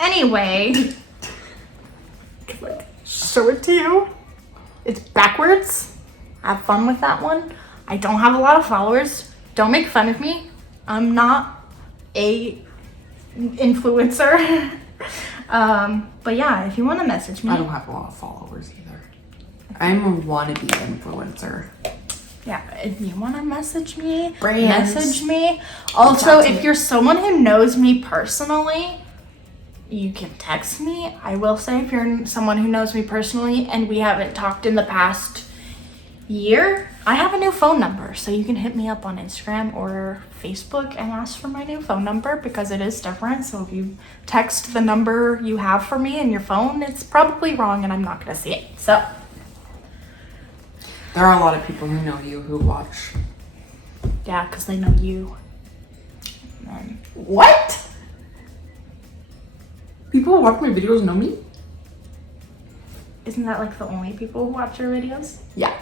Anyway. So show it to you. It's backwards. Have fun with that one. I don't have a lot of followers. Don't make fun of me. I'm not a influencer. But yeah, if you want to message me. I don't have a lot of followers either. I'm a wannabe influencer. Yeah, if you want to message me, Brands. message me. Also, if you're someone who knows me personally, you can text me. I will say, if you're someone who knows me personally and we haven't talked in the past year, I have a new phone number. So you can hit me up on Instagram or Facebook and ask for my new phone number because it is different. So if you text the number you have for me in your phone, it's probably wrong and I'm not going to see it. So there are a lot of people who know you who watch. yeah, because they know you. What? People who watch my videos know me? Isn't that like the only people who watch your videos? Yeah.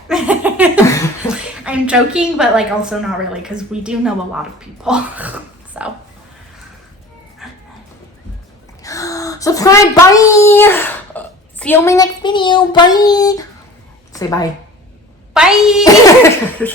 I'm joking, but like also not really because we do know a lot of people. So. Subscribe, bye! See you on my next video, bye! Say bye. Bye!